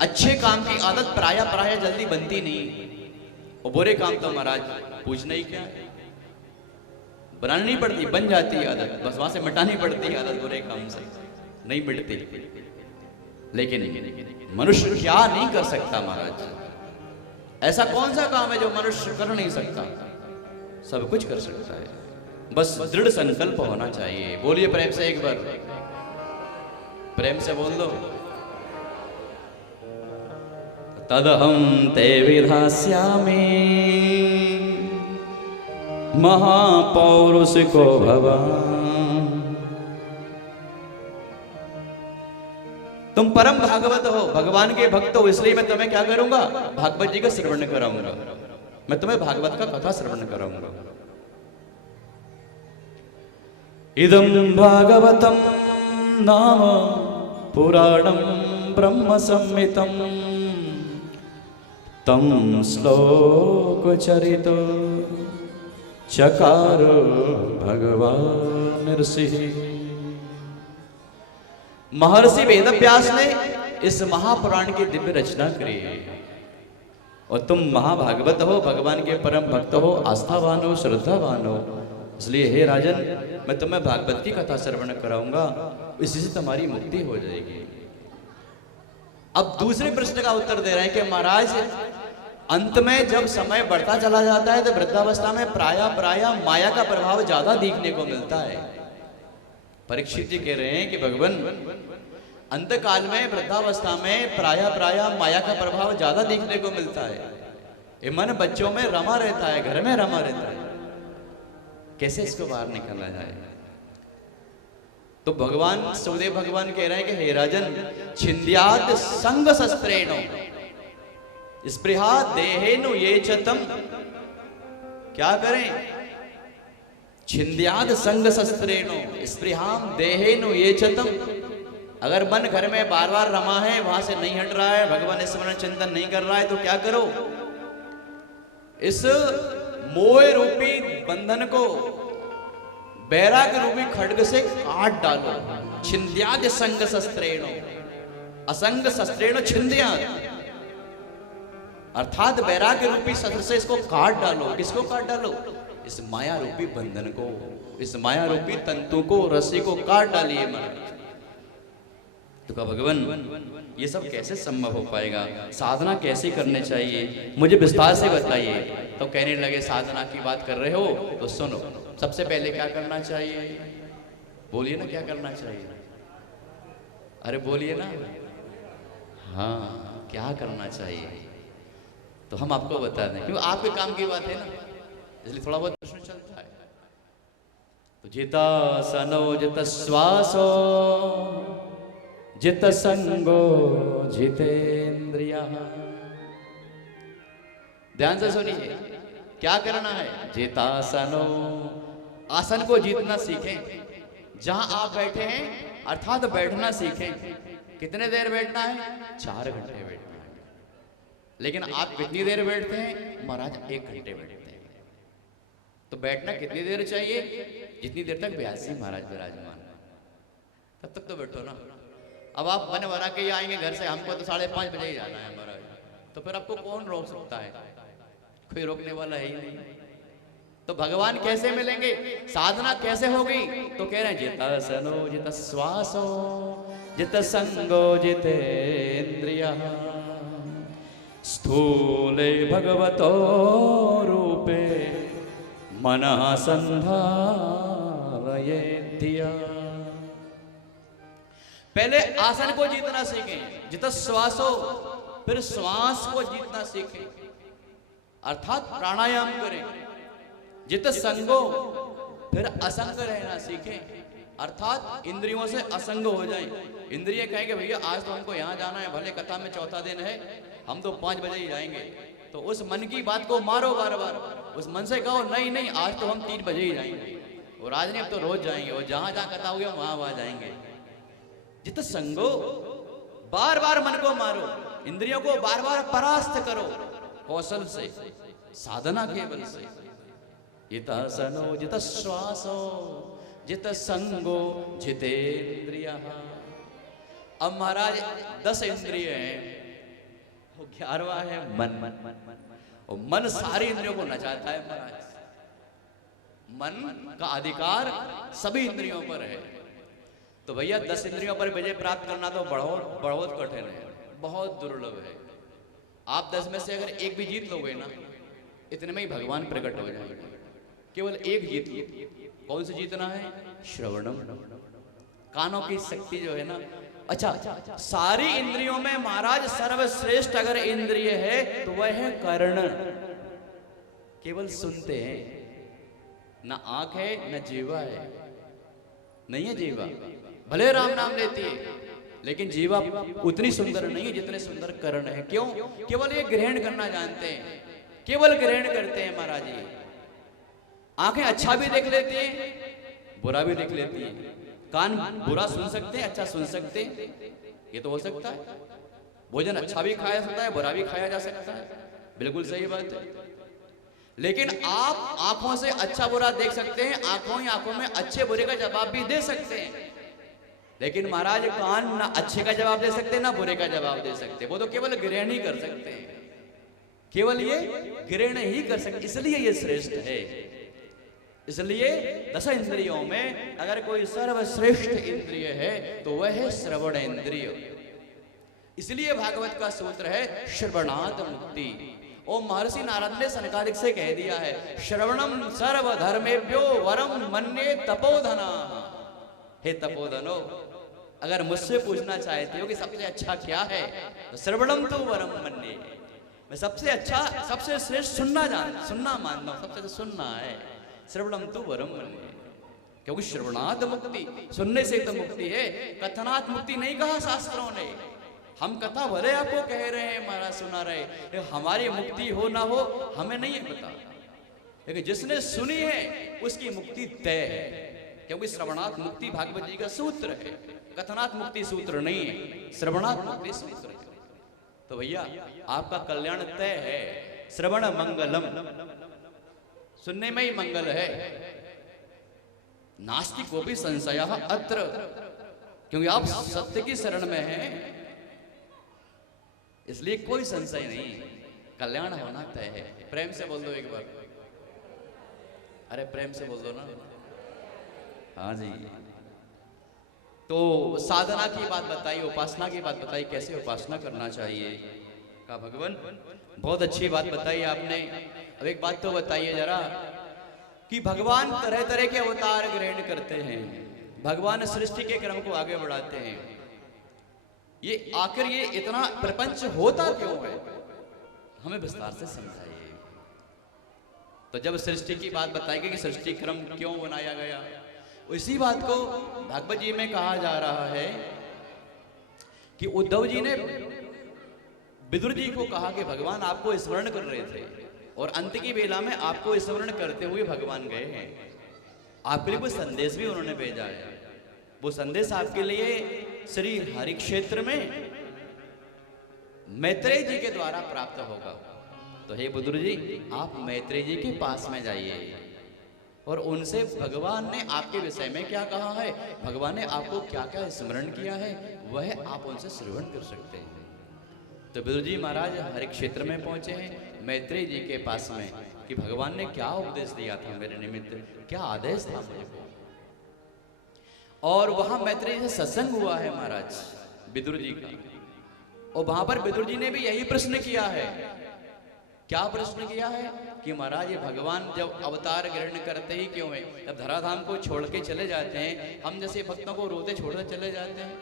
अच्छे काम की आदत प्राय जल्दी बनती नहीं, और बुरे काम तो महाराज पूछना ही क्या है, बनानी नहीं पड़ती, बन जाती है आदत, बस वहां से मिटानी पड़ती है आदत, बुरे काम से नहीं मिटती। लेकिन मनुष्य क्या नहीं कर सकता महाराज? ऐसा कौन सा काम है जो मनुष्य कर नहीं सकता? सब कुछ कर सकता है, बस दृढ़ संकल्प होना चाहिए। बोलिए प्रेम से एक बार, प्रेम से बोल दो। तदहं ते विधास्यामि महापौरुषिको भवान्। तुम परम भागवत हो, भगवान के भक्त हो, इसलिए मैं तुम्हें क्या करूंगा? भागवत जी का श्रवण कराऊंगा, मैं तुम्हें भागवत का कथा श्रवण कराऊंगा। इदं भागवतं नाम पुराणं ब्रह्म संहितं तं श्लोक चरितो चकार भगवान ऋषि। महर्षि वेदव्यास ने इस महापुराण की दिव्य रचना करी है, और तुम महाभागवत हो, भगवान के परम भक्त हो, आस्थावान हो, श्रद्धावान हो, इसलिए हे राजन मैं तुम्हें भागवत की कथा श्रवण कराऊंगा, इसी से तुम्हारी मुक्ति हो जाएगी। अब दूसरे प्रश्न का उत्तर दे रहे हैं कि महाराज अंत में जब समय बढ़ता चला जाता है तो वृद्धावस्था में प्राय माया का प्रभाव ज्यादा दिखने को मिलता है। परीक्षित जी कह रहे हैं कि भगवान अंत काल में वृद्धावस्था में प्राय माया का प्रभाव ज्यादा दिखने को मिलता है। ये मन बच्चों में रमा रहता है, घर में रमा रहता है, कैसे इसको बाहर निकाला जाए? तो भगवान सुखदेव भगवान कह रहे हैं कि हे राजन, छिंद्यात् संग शस्त्रेणो स्पृहा देहेनु ये चतम। क्या करें? छिंद्याद संग शस्त्रेणो स्पृहाम देहेनु ये चतम। अगर मन घर में बार बार रमा है, वहां से नहीं हट रहा है, भगवान स्मरण चिंतन नहीं कर रहा है, तो क्या करो? इस मोह रूपी बंधन को बैराग रूपी खड्ग से काट डालो। छिंद्याद संग शस्त्रेणो, असंग शस्त्रेणो छिंद्याद, अर्थात वैराग्य रूपी शस्त्र से इसको काट डालो। किसको काट डालो? इस माया रूपी बंधन को, इस माया रूपी तंतु को, रस्सी को काट डालिए महाराज। तो कहा भगवान ये सब कैसे संभव हो पाएगा, साधना कैसे करने चाहिए, मुझे विस्तार से बताइए। तो कहने लगे साधना की बात कर रहे हो तो सुनो, सबसे पहले क्या करना चाहिए? बोलिए ना क्या करना चाहिए? अरे बोलिए ना। हाँ, क्या करना चाहिए तो हम आपको बता दें, क्योंकि आपके काम की बात है ना, इसलिए थोड़ा बहुत प्रश्न चलता है। तो जिता सनो जित श्वासो जित संगो जितेंद्रिया। ध्यान से सुनिए क्या करना है। जितासनो, आसन को जीतना सीखें। जहां आप बैठे हैं अर्थात बैठना सीखें। कितने देर बैठना है? 4 घंटे बैठना है। लेकिन आप कितनी देर बैठते हैं? महाराज 1 घंटे बैठते हैं। तो बैठना कितनी देर चाहिए? जितनी देर तक व्यासी महाराज विराजमान, तब तक तो बैठो ना। अब आप मन बना के आएंगे घर से, हमको तो 5:30 बजे ही जाना है महाराज, तो फिर आपको कौन रोक सकता है? कोई रोकने वाला है ही नहीं। तो भगवान कैसे मिलेंगे, साधना कैसे होगी? तो कह रहे हैं जिता सनो जित श्वासो जित संगो जितेंद्रिया स्थूले भगवतो रूपे मनः संधारयेद्या। पहले आसन को जीतना सीखें, जित श्वासो, फिर श्वास को जीतना सीखें अर्थात प्राणायाम करें। जित संगो, फिर असंग रहना सीखें अर्थात इंद्रियों से असंग हो जाएं। इंद्रिय कहेंगे भैया आज तो हमको यहाँ जाना है, भले कथा में चौथा दिन है, हम तो 5 बजे ही जाएंगे। तो उस मन की बात को मारो बार बार, उस मन से कहो नहीं नहीं आज तो हम 3 बजे ही जाएंगे, और आज नहीं अब तो रोज जाएंगे, और जहां जहां कथा हुई वहां जाएंगे। जित संगो, बार बार मन को मारो, इंद्रियों को बार बार परास्त करो कौशल से, साधना के बल से। जित सनो जित श्वासो जित संगो जितेंद्रिया। अब महाराज 10 इंद्रिय हैं, 11वां है मन। और मन सारी इंद्रियों को नचाता है महाराज। मन का अधिकार सभी इंद्रियों पर है। तो भैया 10 इंद्रियों पर विजय प्राप्त करना तो बहुत कठिन है, बहुत दुर्लभ है। आप 10 में से अगर एक भी जीत लोगे ना, इतने में ही भगवान प्रकट हो जाएगा। केवल एक जीत लो। कौन सी जीतना है? श्रवणम, कानों की शक्ति जो है ना। अच्छा, सारी इंद्रियों में महाराज सर्वश्रेष्ठ अगर इंद्रिय है तो वह है कर्ण। केवल सुनते हैं, ना आंख है न जीवा है, नहीं है जीवा, भले राम नाम लेती है लेकिन जीवा उतनी सुंदर नहीं है जितने सुंदर कर्ण है। क्यों? केवल ये ग्रहण करना जानते हैं, केवल ग्रहण करते हैं महाराज जी। आंखें अच्छा भी देख लेती हैं, बुरा भी देख लेती हैं। कान बुरा सुन सकते हैं, अच्छा सुन सकते हैं, ये तो हो सकता है। भोजन अच्छा भी खाया सकता है, बुरा भी खाया जा सकता है, बिल्कुल सही बात है। लेकिन आप आंखों से अच्छा बुरा देख सकते हैं, आंखों ही आंखों में अच्छे बुरे का जवाब भी दे सकते हैं। लेकिन महाराज कान ना अच्छे का जवाब दे सकते ना बुरे का जवाब दे सकते, वो तो केवल ग्रहण ही कर सकते हैं, केवल ये ग्रहण ही कर सकते, इसलिए ये श्रेष्ठ है। इसलिए 10 इंद्रियों में अगर कोई सर्वश्रेष्ठ इंद्रिय है तो वह है श्रवण इंद्रिय। इसलिए भागवत का सूत्र है श्रवणात् मुक्ति। ओ महर्षि नारद ने सनकादिक से कह दिया है, श्रवणम सर्वधर्मेभ्यो वरम मन्ये तपोधना। हे तपोधनो, अगर मुझसे पूछना चाहते हो कि सबसे अच्छा क्या है तो श्रवणम तो वरम मन्ये, मैं सबसे अच्छा सबसे श्रेष्ठ सुनना मानता हूं, सबसे सुनना है। श्रवणम तो वरम मन्ये, क्योंकि श्रवणात् मुक्ति, सुनने से तो मुक्ति है, कथनात् मुक्ति नहीं कहा शास्त्रों ने। हम कथा भले आपको कह रहे हैं, महाराज सुना रहे, लेकिन हमारी मुक्ति हो ना हो हमें नहीं है पता, लेकिन जिसने सुनी है उसकी मुक्ति तय है, क्योंकि श्रवणात् मुक्ति भागवत जी का सूत्र है, कथनात् मुक्ति सूत्र नहीं है, श्रवणात् मुक्ति सूत्र है। तो भैया आपका कल्याण तय है। श्रवण मंगलम, सुनने में ही मंगल है। नास्ति कोपि संशयः अत्र, क्योंकि आप सत्य की शरण में हैं, इसलिए कोई संशय नहीं, कल्याण होना तय है। प्रेम से बोल दो एक बार, अरे प्रेम से बोल दो ना। हाँ जी। तो साधना की बात बताई, उपासना की बात बताई, कैसे उपासना करना चाहिए। कहा भगवान बहुत अच्छी बात बताई आपने। अब एक बात तो बताइए जरा कि भगवान तरह तरह के अवतार ग्रहण करते हैं, भगवान सृष्टि के क्रम को आगे बढ़ाते हैं। ये आखिर ये इतना प्रपंच होता क्यों है, हमें विस्तार से समझाइए। तो जब सृष्टि की बात बताई गई कि सृष्टि क्रम क्यों बनाया गया, इसी बात को भागवत जी में कहा जा रहा है कि उद्धव जी ने विदुर जी को कहा कि भगवान आपको स्मरण कर रहे थे और अंत की बेला में आपको स्मरण करते हुए भगवान गए हैं। आपके लिए कोई संदेश भी उन्होंने भेजा है। वो संदेश आपके लिए श्री हरि क्षेत्र में मैत्रेय जी के द्वारा प्राप्त होगा। तो हे विदुर जी, आप मैत्रेय जी के पास में जाइए और उनसे भगवान ने आपके विषय में क्या कहा है, भगवान ने आपको क्या क्या स्मरण किया है, वह आप उनसे श्रवण कर सकते हैं। तो विदुर जी महाराज हरि क्षेत्र में पहुंचे हैं मैत्रेय जी के पास में कि भगवान ने क्या उपदेश दिया था मेरे निमित्त, क्या आदेश था मुझको। और वहां मैत्रेय से सत्संग हुआ है महाराज विदुर जी का, और वहां पर विदुर जी ने भी यही प्रश्न किया है। क्या प्रश्न किया है कि महाराज ये भगवान जब अवतार ग्रहण करते ही क्यों है, जब धराधाम को छोड़ के चले जाते हैं, हम जैसे भक्तों को रोते छोड़ते चले जाते हैं,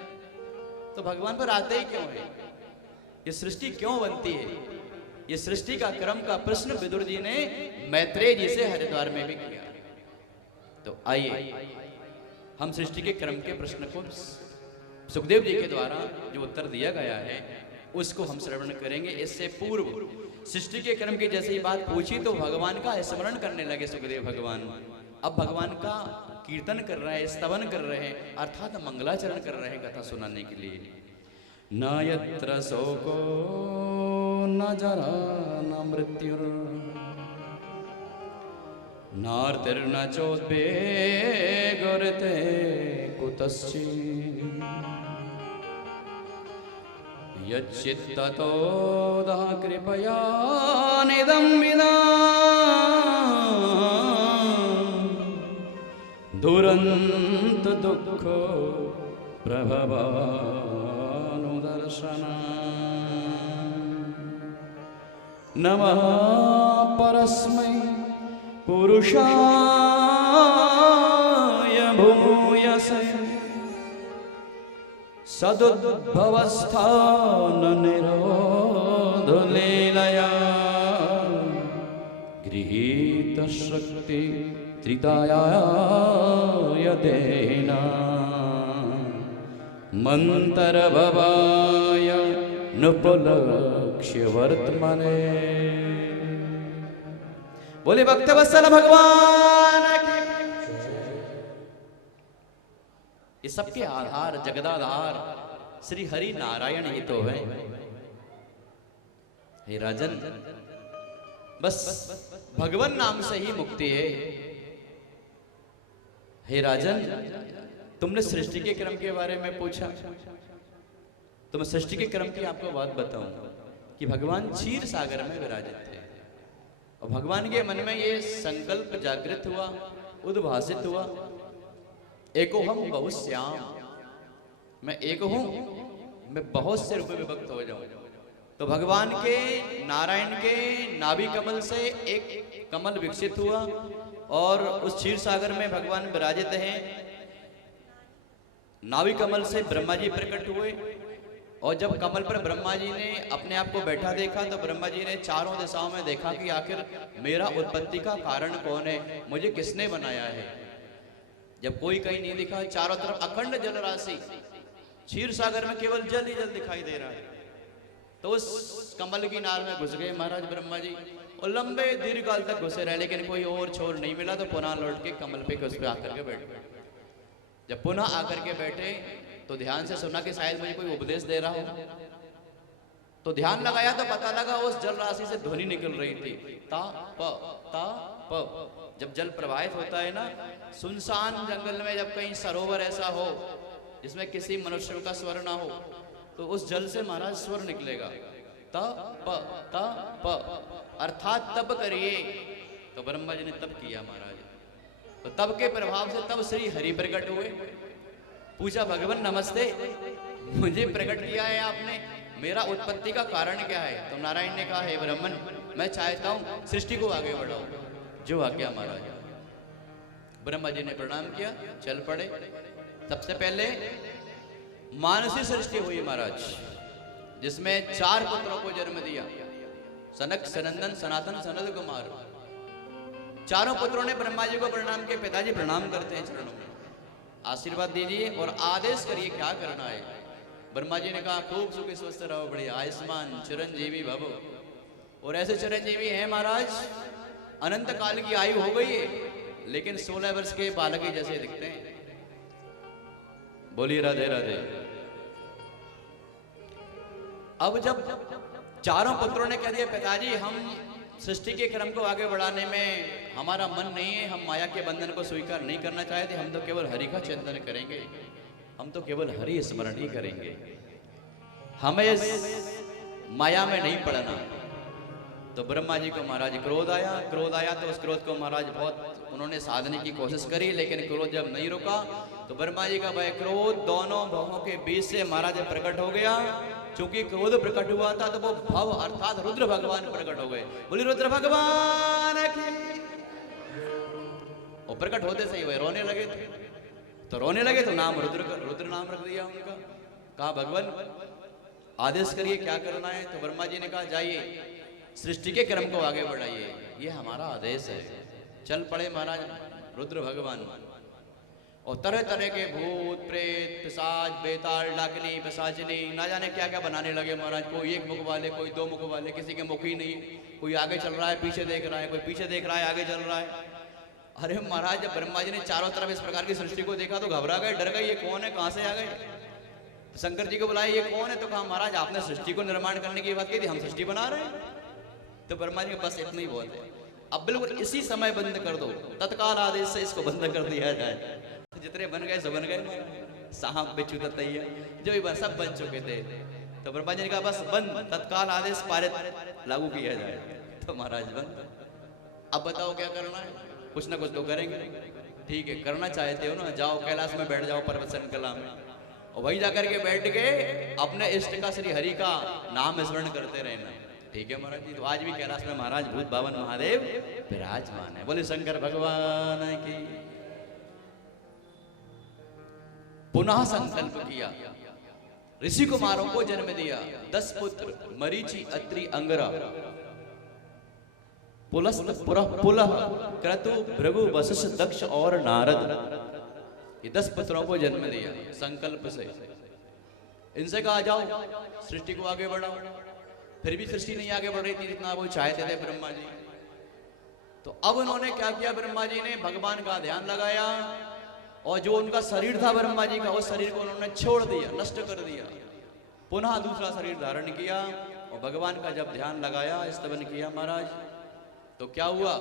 तो भगवान पर आते ही क्यों है, ये सृष्टि क्यों बनती है, ये सृष्टि का क्रम का प्रश्न विदुर जी ने मैत्रेय जी से हरिद्वार में भी किया। तो आइए हम सृष्टि के क्रम के प्रश्न को सुखदेव जी के द्वारा जो उत्तर दिया गया है उसको हम श्रवण करेंगे। इससे पूर्व सृष्टि के क्रम की जैसे ही बात पूछी तो भगवान का स्मरण करने लगे सुखदेव भगवान। अब भगवान का कीर्तन कर रहे हैं, स्तवन कर रहे हैं, अर्थात मंगलाचरण कर रहे हैं कथा सुनाने के लिए। न यत्र शोको न जरा न मृत्युर नार्तिर्न चोद्वेगोरते कुतश्चित् यच्चित्ततोदः कृपया निदं विदा दुरन्त दुःख प्रभवानुदर्शना। नमः परस्मै पुरुषाय भूयसे सदुद्भवस्थान निरोध लीलया गृहीत शक्ति त्रिताय देना मंतर भवाय नुपलक्ष्य वर्तमने। बोले भक्तवत्सल भगवान की। ये सबके आधार जगदाधार श्री हरि नारायण ही तो है। हे राजन, बस भगवान नाम से ही मुक्ति है। हे राजन, तुमने सृष्टि के क्रम के बारे में पूछा, तो मैं सृष्टि के क्रम की आपको बात बताऊं कि भगवान क्षीर सागर में विराजित थे और भगवान के मन में ये संकल्प जागृत हुआ, उद्भासित हुआ, एको हम बहुश्याम, मैं एक हूं, मैं बहुत से रूप में विभक्त हो जाऊं। तो भगवान के नारायण के नाभि कमल से एक कमल विकसित हुआ और उस क्षीर सागर में भगवान विराजित हैं। नाभि कमल से ब्रह्मा जी प्रकट हुए और जब कमल पर ब्रह्मा जी ने अपने आप को बैठा देखा तो ब्रह्मा जी ने चारों दिशाओं में देखा कि आखिर मेरा उत्पत्ति का कारण कौन है, मुझे किसने बनाया है। जब कोई कहीं नहीं दिखा, चारों तरफ अखंड जल राशि, क्षीर सागर में केवल जल ही जल दिखाई दे रहा है, तो उस कमल की नार में घुस गए महाराज ब्रह्मा जी और लंबे दीर्घ काल तक घुसे रहे, लेकिन कोई और छोर नहीं मिला। तो पुनः लौट के कमल पे उस पे आकर के बैठ गए। जब पुनः आकर के बैठे तो ध्यान से सुना कि शायद मुझे कोई उपदेश दे रहा हो, तो ध्यान लगाया तो पता लगा उस जल राशि से ध्वनि निकल रही थी, ता प ता प जब जल प्रवाहित होता है ना, सुनसान जंगल में जब कहीं सरोवर ऐसा हो जिसमें किसी मनुष्य का स्वर ना हो, तो उस जल से महाराज स्वर निकलेगा, त प अर्थात तप करिए। तो ब्रह्मा जी ने तप किया महाराज, तो तप के प्रभाव से तब श्री हरि प्रकट हुए। पूछा भगवान नमस्ते, मुझे प्रकट किया है आपने, मेरा उत्पत्ति का कारण क्या है? तो नारायण ने कहा, हे ब्राह्मण, मैं चाहता हूं सृष्टि को आगे बढ़ाओ। जो आज्ञा महाराज। ब्रह्मा जी ने प्रणाम किया, चल पड़े। सबसे पहले मानसी सृष्टि हुई महाराज, जिसमें 4 पुत्रों को जन्म दिया, सनक, सनंदन, सनातन, सनद कुमार। चारों पुत्रों ने ब्रह्मा जी को प्रणाम किया। पिताजी प्रणाम करते हैं चरणों में, आशीर्वाद दीजिए और आदेश करिए क्या करना है। ब्रह्मा जी ने कहा, खूब सुखी स्वस्थ रहो, बढ़िया आयुष्मान चिरंजीवी भवो। और ऐसे चिरंजीवी हैं महाराज, अनंत काल की आयु हो गई है, लेकिन 16 वर्ष के बालक ही जैसे दिखते हैं। बोलिए राधे राधे। अब जब चारों पुत्रों ने कह दिया, पिताजी हम सृष्टि के क्रम को आगे बढ़ाने में हमारा मन नहीं है, हम माया के बंधन को स्वीकार नहीं करना चाहते, हम तो केवल हरि का चिंतन करेंगे, हम तो केवल हरि स्मरण ही करेंगे, हमें इस माया में नहीं पड़ना। तो ब्रह्मा जी को महाराज क्रोध आया। क्रोध आया तो उस क्रोध को महाराज बहुत उन्होंने साधने की कोशिश करी, लेकिन क्रोध जब नहीं रुका तो ब्रह्मा जी का वह क्रोध दोनों भवों के बीच से महाराज प्रकट हो गया। चूंकि क्रोध प्रकट हुआ था तो वो भव अर्थात रुद्र भगवान प्रकट हो गए। बोली रुद्र भगवान की। वो प्रकट होते सही वह रोने लगे थे, तो रोने लगे तो नाम रुद्र नाम रख दिया उनका। कहा भगवान आदेश करिए क्या करना है। तो ब्रह्मा जी ने कहा, जाइए सृष्टि के क्रम को आगे बढ़ाइए, ये हमारा आदेश है। चल पड़े महाराज रुद्र भगवान, और तरह तरह के भूत प्रेत पिशाच बेताल डाकनी पिशाचिनी ना जाने क्या क्या बनाने लगे महाराज। कोई 1 मुख वाले, कोई 2 मुख वाले, किसी के मुख ही नहीं, कोई आगे चल रहा है पीछे देख रहा है, कोई पीछे देख रहा है आगे चल रहा है। अरे महाराज जब ब्रह्मा जी ने चारों तरफ इस प्रकार की सृष्टि को देखा तो घबरा गए, डर गए, ये कौन है, कहां से आ गए। तो शंकर जी को बुलाया, ये कौन है। तो कहा महाराज आपने सृष्टि को निर्माण करने की बात की थी, हम सृष्टि बना रहे हैं। तो ब्रह्मा जी के बस इतना ही बहुत है, अब बिल्कुल इसी समय बंद कर दो, तत्काल आदेश से इसको बंद कर दिया जाए। जितने बन गए सब बन गए, साहब बेचू तैया जो भी सब बन चुके थे। तो ब्रह्मा जी ने कहा बस बंद, तत्काल आदेश पारित लागू किया जाए। तो महाराज बंद। अब बताओ क्या करना है, कुछ ना कुछ तो करेंगे। ठीक है, करना चाहते हो ना, जाओ कैलाश में बैठ जाओ पर्वत श्रृंखला में, और वही जाकर के बैठ के अपने इष्ट का श्री हरि का नाम स्मरण करते रहना। ठीक है महाराज जी। तो आज भी कैलाश में महाराज भूत बावन महादेव विराजमान है। बोले शंकर भगवान की। पुनः संकल्प किया, ऋषि कुमारों को जन्म दिया, 10 पुत्र मरीचि अत्रि अंगरा पुलस्त पुलह क्रतु भृगु वशिष्ठ दक्ष और नारद, ये 10 पुत्रों को जन्म दिया संकल्प से। इनसे कहा जाओ सृष्टि को आगे बढ़ाओ। फिर भी सृष्टि नहीं आगे बढ़ रही थी जितना वो चाहते थे ब्रह्मा जी। तो अब उन्होंने क्या किया, ब्रह्मा जी ने भगवान का ध्यान लगाया, और जो उनका शरीर था ब्रह्मा जी का, उस शरीर को उन्होंने छोड़ दिया, नष्ट कर दिया। पुनः दूसरा शरीर धारण किया और भगवान का जब ध्यान लगाया, स्तवन किया महाराज, तो क्या हुआ,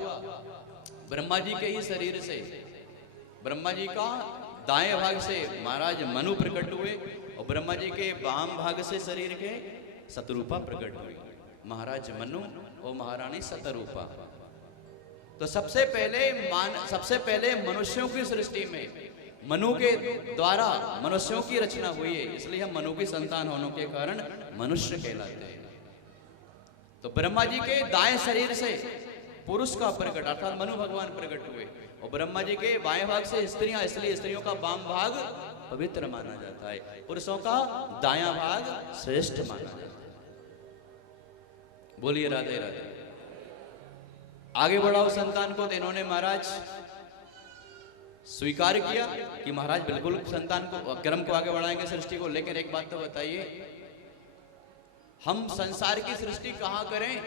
ब्रह्मा जी के ही शरीर से, ब्रह्मा जी का दाएं भाग से महाराज मनु प्रकट हुए, और ब्रह्मा जी के वाम भाग से शरीर के शतरूपा प्रकट हुई, महाराज मनु और महारानी शतरूपा। तो सबसे पहले मनुष्यों की सृष्टि में मनु के द्वारा मनुष्यों की रचना हुई है, इसलिए हम मनु की संतान होने के कारण मनुष्य कहलाते हैं। तो ब्रह्मा जी के दाएं शरीर से पुरुष का प्रकट अर्थात मनु भगवान प्रकट हुए, और ब्रह्मा जी के बाएं भाग से स्त्रियां, इसलिए स्त्रियों का वाम भाग पवित्र माना जाता है, पुरुषों का दायां भाग श्रेष्ठ माना जाता है। बोलिए राधे राधे। आगे बढ़ाओ संतान को। तो इन्होंने महाराज स्वीकार किया कि महाराज बिल्कुल संतान को क्रम को आगे बढ़ाएंगे सृष्टि को। लेकिन एक बात तो बताइए, हम संसार की सृष्टि कहां करें,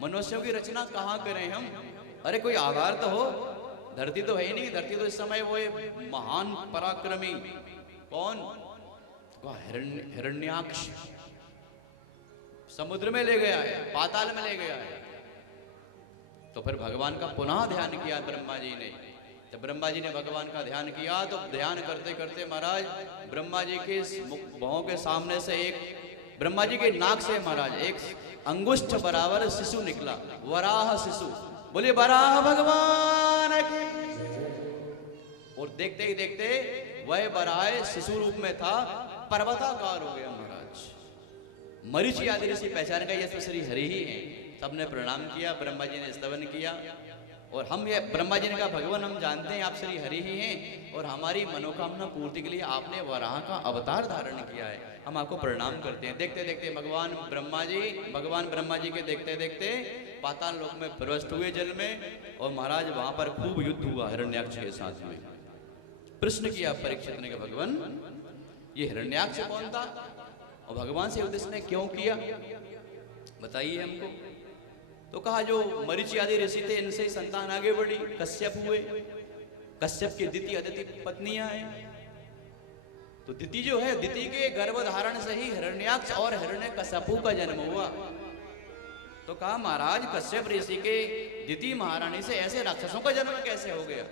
मनुष्यों की रचना कहां करें हम। अरे कोई आधार तो हो, धरती तो है ही नहीं। धरती तो इस समय वो महान पराक्रमी कौन, हिरण्याक्ष समुद्र में ले गया है, पाताल में ले गया है। तो फिर भगवान का पुनः ध्यान किया ब्रह्मा जी ने। जब ब्रह्मा जी ने भगवान का ध्यान किया तो ध्यान करते करते महाराज ब्रह्मा जी के भौं के सामने से एक, ब्रह्मा जी के नाक से महाराज एक अंगुष्ठ बराबर शिशु निकला, वराह शिशु। बोले वराह भगवान की। और देखते ही देखते वह वराह शिशु रूप में था, पर्वताकार हो गया महाराज। मरीचि आदि ऋषि पहचान गए ये तो श्री हरि ही हैं। सबने प्रणाम किया, ब्रह्मा जी ने स्तवन किया। और हम ये ब्रह्मा जी ने कहा भगवान हम जानते हैं आप श्री हरि ही हैं और हमारी मनोकामना पूर्ति के लिए आपने वराह का अवतार धारण किया है, हम आपको प्रणाम करते हैं। देखते देखते भगवान ब्रह्मा जी के देखते देखते पाताल लोक में प्रविष्ट हुए जल में। और महाराज वहां पर खूब युद्ध हुआ हिरण्याक्ष के साथ में। प्रश्न किया परीक्षित ने, भगवान ये हिरण्याक्ष कौन था और भगवान से युद्ध इसने क्यों किया, बताइए हमको। तो कहा जो मरीचि आदि ऋषि थे इनसे ही संतान आगे बढ़ी, कश्यप हुए। कश्यप की दिति अदिति पत्नियां हैं। तो दिति जो है, दिति के गर्भधारण से ही हिरण्याक्ष और हिरण्यकश्यपु का जन्म हुआ। तो कहा महाराज कश्यप ऋषि के दिति महारानी से ऐसे राक्षसों का जन्म कैसे हो गया,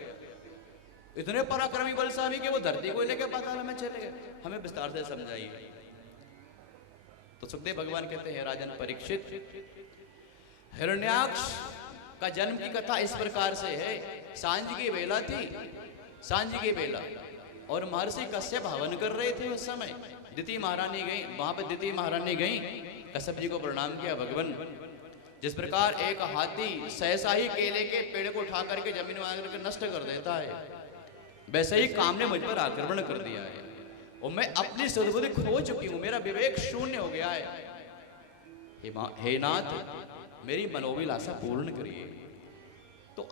इतने पराक्रमी बलशाली कि वो धरती को लेकर पाताल में चले गए, हमें विस्तार से समझाइए। तो सुखदेव भगवान कहते हैं राजन परीक्षित, हिरण्याक्ष का जन्म की कथा इस प्रकार से है। सांझ की बेला थी, सांझ की बेला, और महर्षि कश्यप हवन कर रहे थे उस समय। दिति महारानी गई, वहां पे दिति महारानी गई, कश्यप जी को प्रणाम किया। भगवान जिस प्रकार एक हाथी सहसा ही केले के पेड़ को उठा करके जमीन में आकर नष्ट कर देता है, वैसे ही काम ने मुझ पर आक्रमण कर दिया है और मैं अपनी सद्बुद्धि खो चुकी हूं, मेरा विवेक शून्य हो गया है। हे नाथ मेरी मनोभिलाषा पूर्ण करिए। तो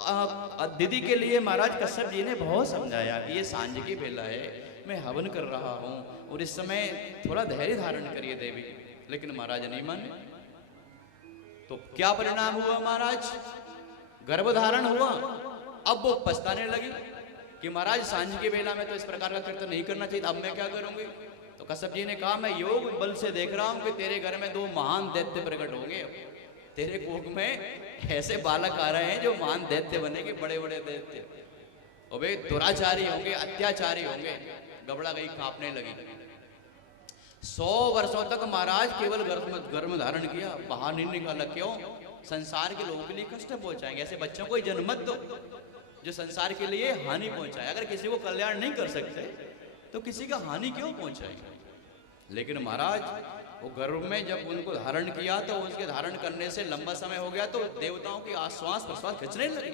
दिति के लिए महाराज कश्यप जी ने बहुत समझाया कि ये सांझ की बेला है, मैं हवन कर रहा हूं और इस समय थोड़ा धैर्य धारण करिए देवी। लेकिन महाराज नहीं माने। तो क्या परिणाम हुआ महाराज, गर्भधारण हुआ। अब वो पछताने लगी कि महाराज सांझ की बेला में तो इस प्रकार का कृत्य नहीं करना चाहिए, अब मैं क्या करूंगी। तो कश्यप जी ने कहा मैं योग बल से देख रहा हूं कि तेरे घर में दो महान दैत्य प्रकट होंगे, तेरे कोख में ऐसे बालक आ रहे हैं जो महान दैत्य बनेंगे, बड़े बड़े दैत्य, और वे दुराचारी होंगे, अत्याचारी होंगे। गबड़ा गई, कांपने लगी। 100 वर्षों तक महाराज केवल गर्भ धारण किया, बाहर नहीं निकाला। क्यों, संसार के लोगों के लिए कष्ट पहुंचाएंगे, ऐसे बच्चों को जन्म मत दो जो संसार के लिए हानि पहुंचाए। अगर किसी को कल्याण नहीं कर सकते तो किसी का हानि क्यों पहुंचाएंगे। लेकिन महाराज वो गर्भ में जब उनको धारण किया तो उसके धारण करने से लंबा समय हो गया, तो देवताओं की आश्वास प्रश्वास खिंचने लगी।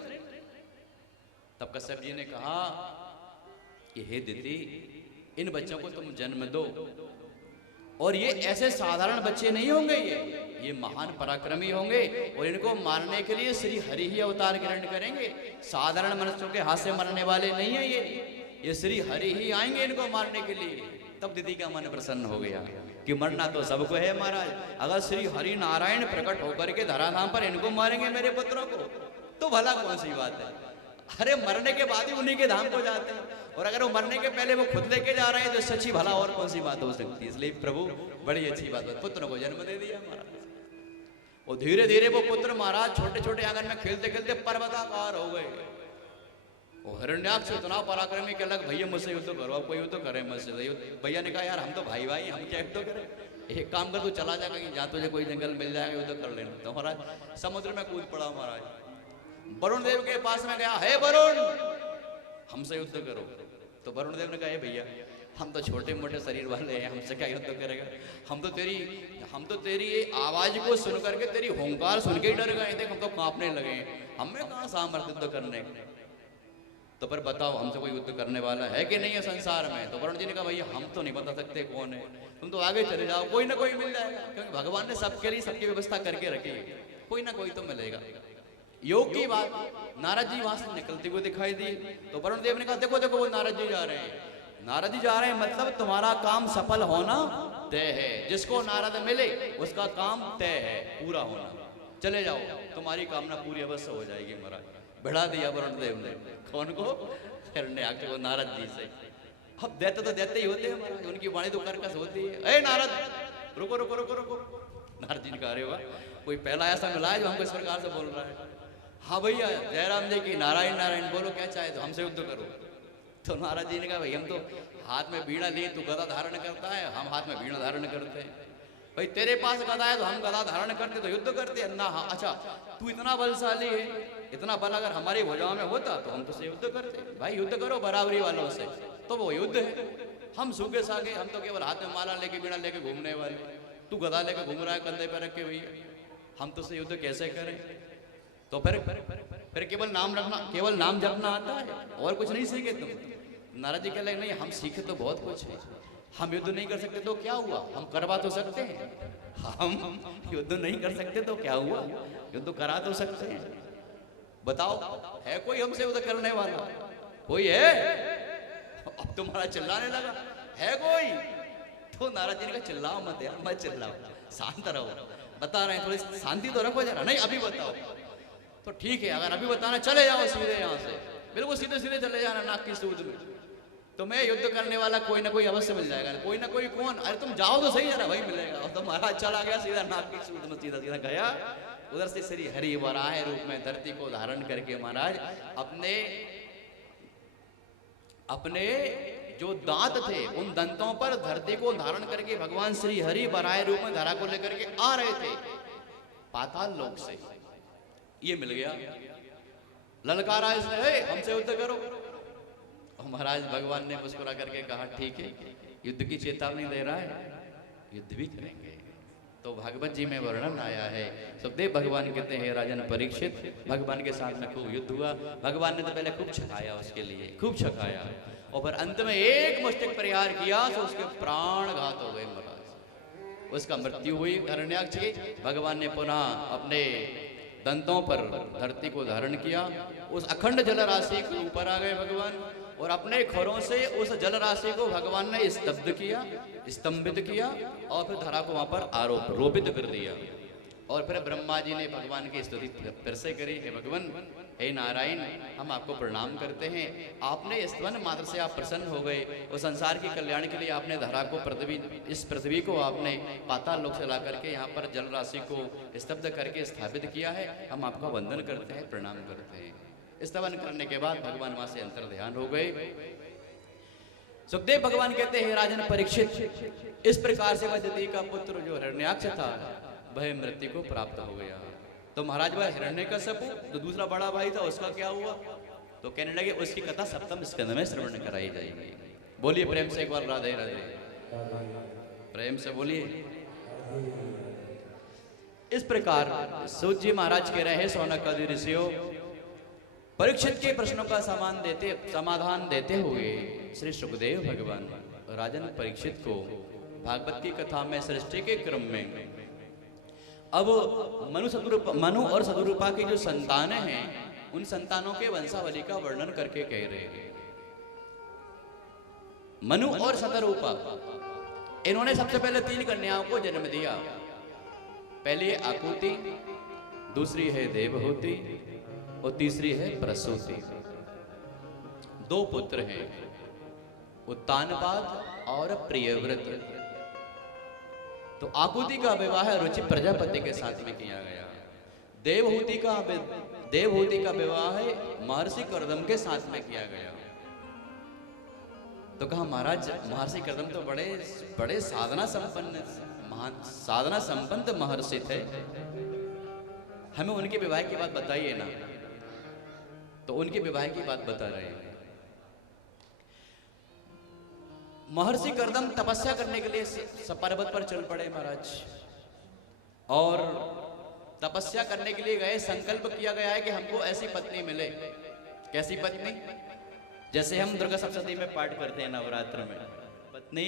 तब कश्यप जी ने कहा कि हे दिति, इन बच्चों को तुम जन्म दो, और ये ऐसे साधारण बच्चे नहीं होंगे, ये महान पराक्रमी होंगे, और इनको मारने के लिए श्री हरि ही अवतार ग्रहण करेंगे। साधारण मनुष्यों के हाथ से मरने वाले नहीं है ये श्री हरि ही आएंगे इनको मारने के लिए। तब दिति का मन प्रसन्न हो गया कि मरना तो सबको है महाराज, अगर श्री हरि नारायण प्रकट होकर के धराधाम पर इनको मारेंगे मेरे पुत्रों को तो भला कौन सी बात है। अरे मरने के बाद ही उन्हीं के धाम को जाते हैं, और अगर वो मरने के पहले वो खुद लेके जा रहे हैं तो सच्ची भला और कौन सी बात हो सकती है। इसलिए प्रभु बड़ी अच्छी बात है, पुत्र को जन्म दे दिया महाराज। और धीरे धीरे वो पुत्र महाराज छोटे छोटे आंगन में खेलते खेलते पर्वताकार हो गए। वो हिरण्याक्ष इतना पराक्रमी के अलग, भैया मुझसे युद्ध करो, अब कोई युद्ध करे मुझसे। भैया ने कहा यार हम तो भाई भाई, हम क्या युद्ध करें, एक काम कर तू चला जा कहीं, जहाँ तुझे कोई जंगल मिल जाएगा युद्ध कर लेना। तो महाराज समुद्र में कूद पड़ा महाराज, वरुण देव के पास में गया, हे वरुण हमसे युद्ध करो। तो वरुण देव ने कहा भैया हम तो छोटे मोटे शरीर वाले हैं, हमसे क्या युद्ध करेगा, हम तो तेरी आवाज को सुन करके, तेरी होंकार सुन के ही डर गए, देख हम तो कांपने लगे, हमें कहाँ सामर्थ्य युद्ध करने। तो पर बताओ हमसे कोई युद्ध करने वाला है कि नहीं है संसार में। तो वरुण जी ने कहा भैया हम तो नहीं बता सकते कौन है, तुम तो आगे चले जाओ, कोई ना कोई मिल जाएगा, क्योंकि भगवान ने सबके लिए सबकी व्यवस्था करके रखी है, कोई ना कोई तो मिलेगा। योग की बात, नारद जी वहां से निकलते हुए दिखाई दिए। तो वरुण देव ने कहा देखो देखो वो नारद जी जा रहे हैं, नारद जी जा रहे हैं, मतलब तुम्हारा काम सफल होना तय है। जिसको नारद मिले उसका काम तय है, पूरा होना, चले जाओ तुम्हारी कामना पूरी अवश्य हो जाएगी। महाराज बढ़ा दिया वरुण देव ने, कौन को, हिरण्याक्ष को, नारद जी से। अब दैत्य तो दैत्य ही होते हैं महाराज, उनकी वाणी तो कर्कश होती है। ए नारद रुको रुको रुको रुको। नारद जी ने कहा अरे वाह, कोई पहला ऐसा मिला है जो हमको इस प्रकार से बोल रहा है। हाँ भैया जयराम जी की नारायण नारायण बोलो, क्या चाहे तो हमसे युद्ध करो। तो महाराज जी ने कहा भाई हम तो हाथ में बीड़ा लिए, तू गदा धारण करता है, हम हाथ में बीड़ा धारण करते हैं। भाई तेरे पास गदा है तो हम गदा धारण करते तो युद्ध करते हैं ना। हाँ अच्छा, तू इतना बलशाली है, इतना बल अगर हमारी भुजाओं में होता तो हम तुझसे युद्ध करते। भाई युद्ध करो बराबरी वालों से, तो वो युद्ध है। हम सूखे सागे, हम तो केवल हाथ में माला लेके बीड़ा लेके घूमने वाले, तू गदा लेके घूम रहा है कंधे पर रख के, भैया हम तुझसे युद्ध कैसे करें। तो फिर केवल नाम रखना, केवल नाम जपना आता है और कुछ नहीं सीखे तुम। नारद जी कह लगे नहीं हम सीखे तो बहुत कुछ है, हम युद्ध नहीं कर सकते तो क्या हुआ, हम करवा तो सकते हैं। हम युद्ध नहीं कर सकते तो क्या हुआ, युद्ध करा तो सकते हैं। बताओ है कोई हमसे युद्ध करने वाला, कोई है? अब तुम्हारा चिल्लाने लगा है कोई? तो नारद जी ने कहा चिल्लाओ मत यार, मत चिल्लाओ, शांत रहो, बता रहे हैं, थोड़ी शांति तो रखो जरा। नहीं अभी बताओ। तो ठीक है अगर अभी बताना, चले जाओ सीधे यहाँ से, बिल्कुल सीधे सीधे चले जाना नाक की सूद में, तो मैं युद्ध करने वाला कोई ना कोई अवश्य मिल जाएगा। कोई ना कोई कौन? अरे तुम जाओ तो सही जरा, वही मिलेगा। और तो महाराज चला गया सीधा नाक की सूद में, सीधा सीधा गया। उधर से श्री हरि वराह रूप में धरती को धारण करके महाराज अपने जो दांत थे उन दंतों पर धरती को धारण करके भगवान श्री हरि वराह रूप में धरा को लेकर के आ रहे थे पाताल लोक से। ये मिल गया, ललकारा इसने हमसे युद्ध करो। और महाराज भगवान ने मुस्कुरा करके कहा ठीक है, युद्ध की चेतावनी दे रहा है, युद्ध भी करेंगे। तो भागवत जी में वर्णन आया है, सुखदेव भगवान कहते हैं राजन परीक्षित भगवान के साथ में खूब युद्ध हुआ। भगवान ने तो पहले खूब छकाया, उसके लिए खूब छकाया, और फिर अंत में एक मुष्टिक प्रहार किया तो उसके प्राण घात हो गए महाराज, उसका मृत्यु हुई हिरण्याक्ष की। भगवान ने पुनः अपने दंतों पर धरती को धारण किया, उस अखंड जल राशि के ऊपर आ गए भगवान, और अपने खोरों से उस जल राशि को भगवान ने स्तब्ध किया, स्तंभित किया, और फिर धरा को वहां पर रोपित कर दिया। और फिर ब्रह्मा जी ने भगवान की स्तुति फिर से करी, हे भगवान, हे नारायण, हम आपको प्रणाम करते हैं, आपने स्तवन मात्र से आप प्रसन्न हो गए, और संसार की कल्याण के लिए आपने धरा को इस पृथ्वी को आपने पाताल लोक से ला करके यहाँ पर जल राशि को स्तब्ध करके स्थापित किया है, हम आपका वंदन करते हैं, प्रणाम करते हैं। स्तवन करने के बाद भगवान वहां से अंतर ध्यान हो गए। सुखदेव भगवान कहते हैं राजन परीक्षित, इस प्रकार से वह का पुत्र जो हिरण्याक्ष था वह मृत्यु को प्राप्त हो गया। तो महाराज वह हिरण्यकश्यप जो दूसरा बड़ा भाई था उसका क्या हुआ? तो कहने लगे उसकी कथा सप्तम स्कंद में श्रवण कराई जाएगी। बोलिए प्रेम से एक बार राधे राधे, प्रेम से बोलिए। इस प्रकार सूत जी महाराज कह रहे हैं सौनक आदि ऋषियों, परीक्षित के प्रश्नों का समाधान देते हुए श्री सुखदेव भगवान राजन परीक्षित को भागवत की कथा में सृष्टि के क्रम में अब मनु और सदरूपा की जो संतानें हैं उन संतानों के वंशावली का वर्णन करके कह रहे हैं। मनु और सतरूपा इन्होंने सबसे पहले 3 कन्याओं को जन्म दिया। पहली है आकुति, दूसरी है देवहूति और तीसरी है प्रसूति। 2 पुत्र हैं, उत्तानपाद और प्रियव्रत। तो आकुति का विवाह रुचि प्रजापति के साथ में किया गया। देवहूति का विवाह महर्षि कर्दम के साथ में किया गया। तो कहा महाराज महर्षि कर्दम तो बड़े साधना संपन्न महर्षि थे, हमें उनके विवाह की बात बताइए ना। तो उनके विवाह की बात बता रहे हैं। महर्षि कर्दम तपस्या करने के लिए पर्वत पर चल पड़े महाराज, और तपस्या करने के लिए गए। संकल्प किया गया है कि हमको ऐसी पत्नी मिले। कैसी पत्नी? जैसे हम दुर्गा सप्तशती में पाठ करते हैं नवरात्र में, पत्नी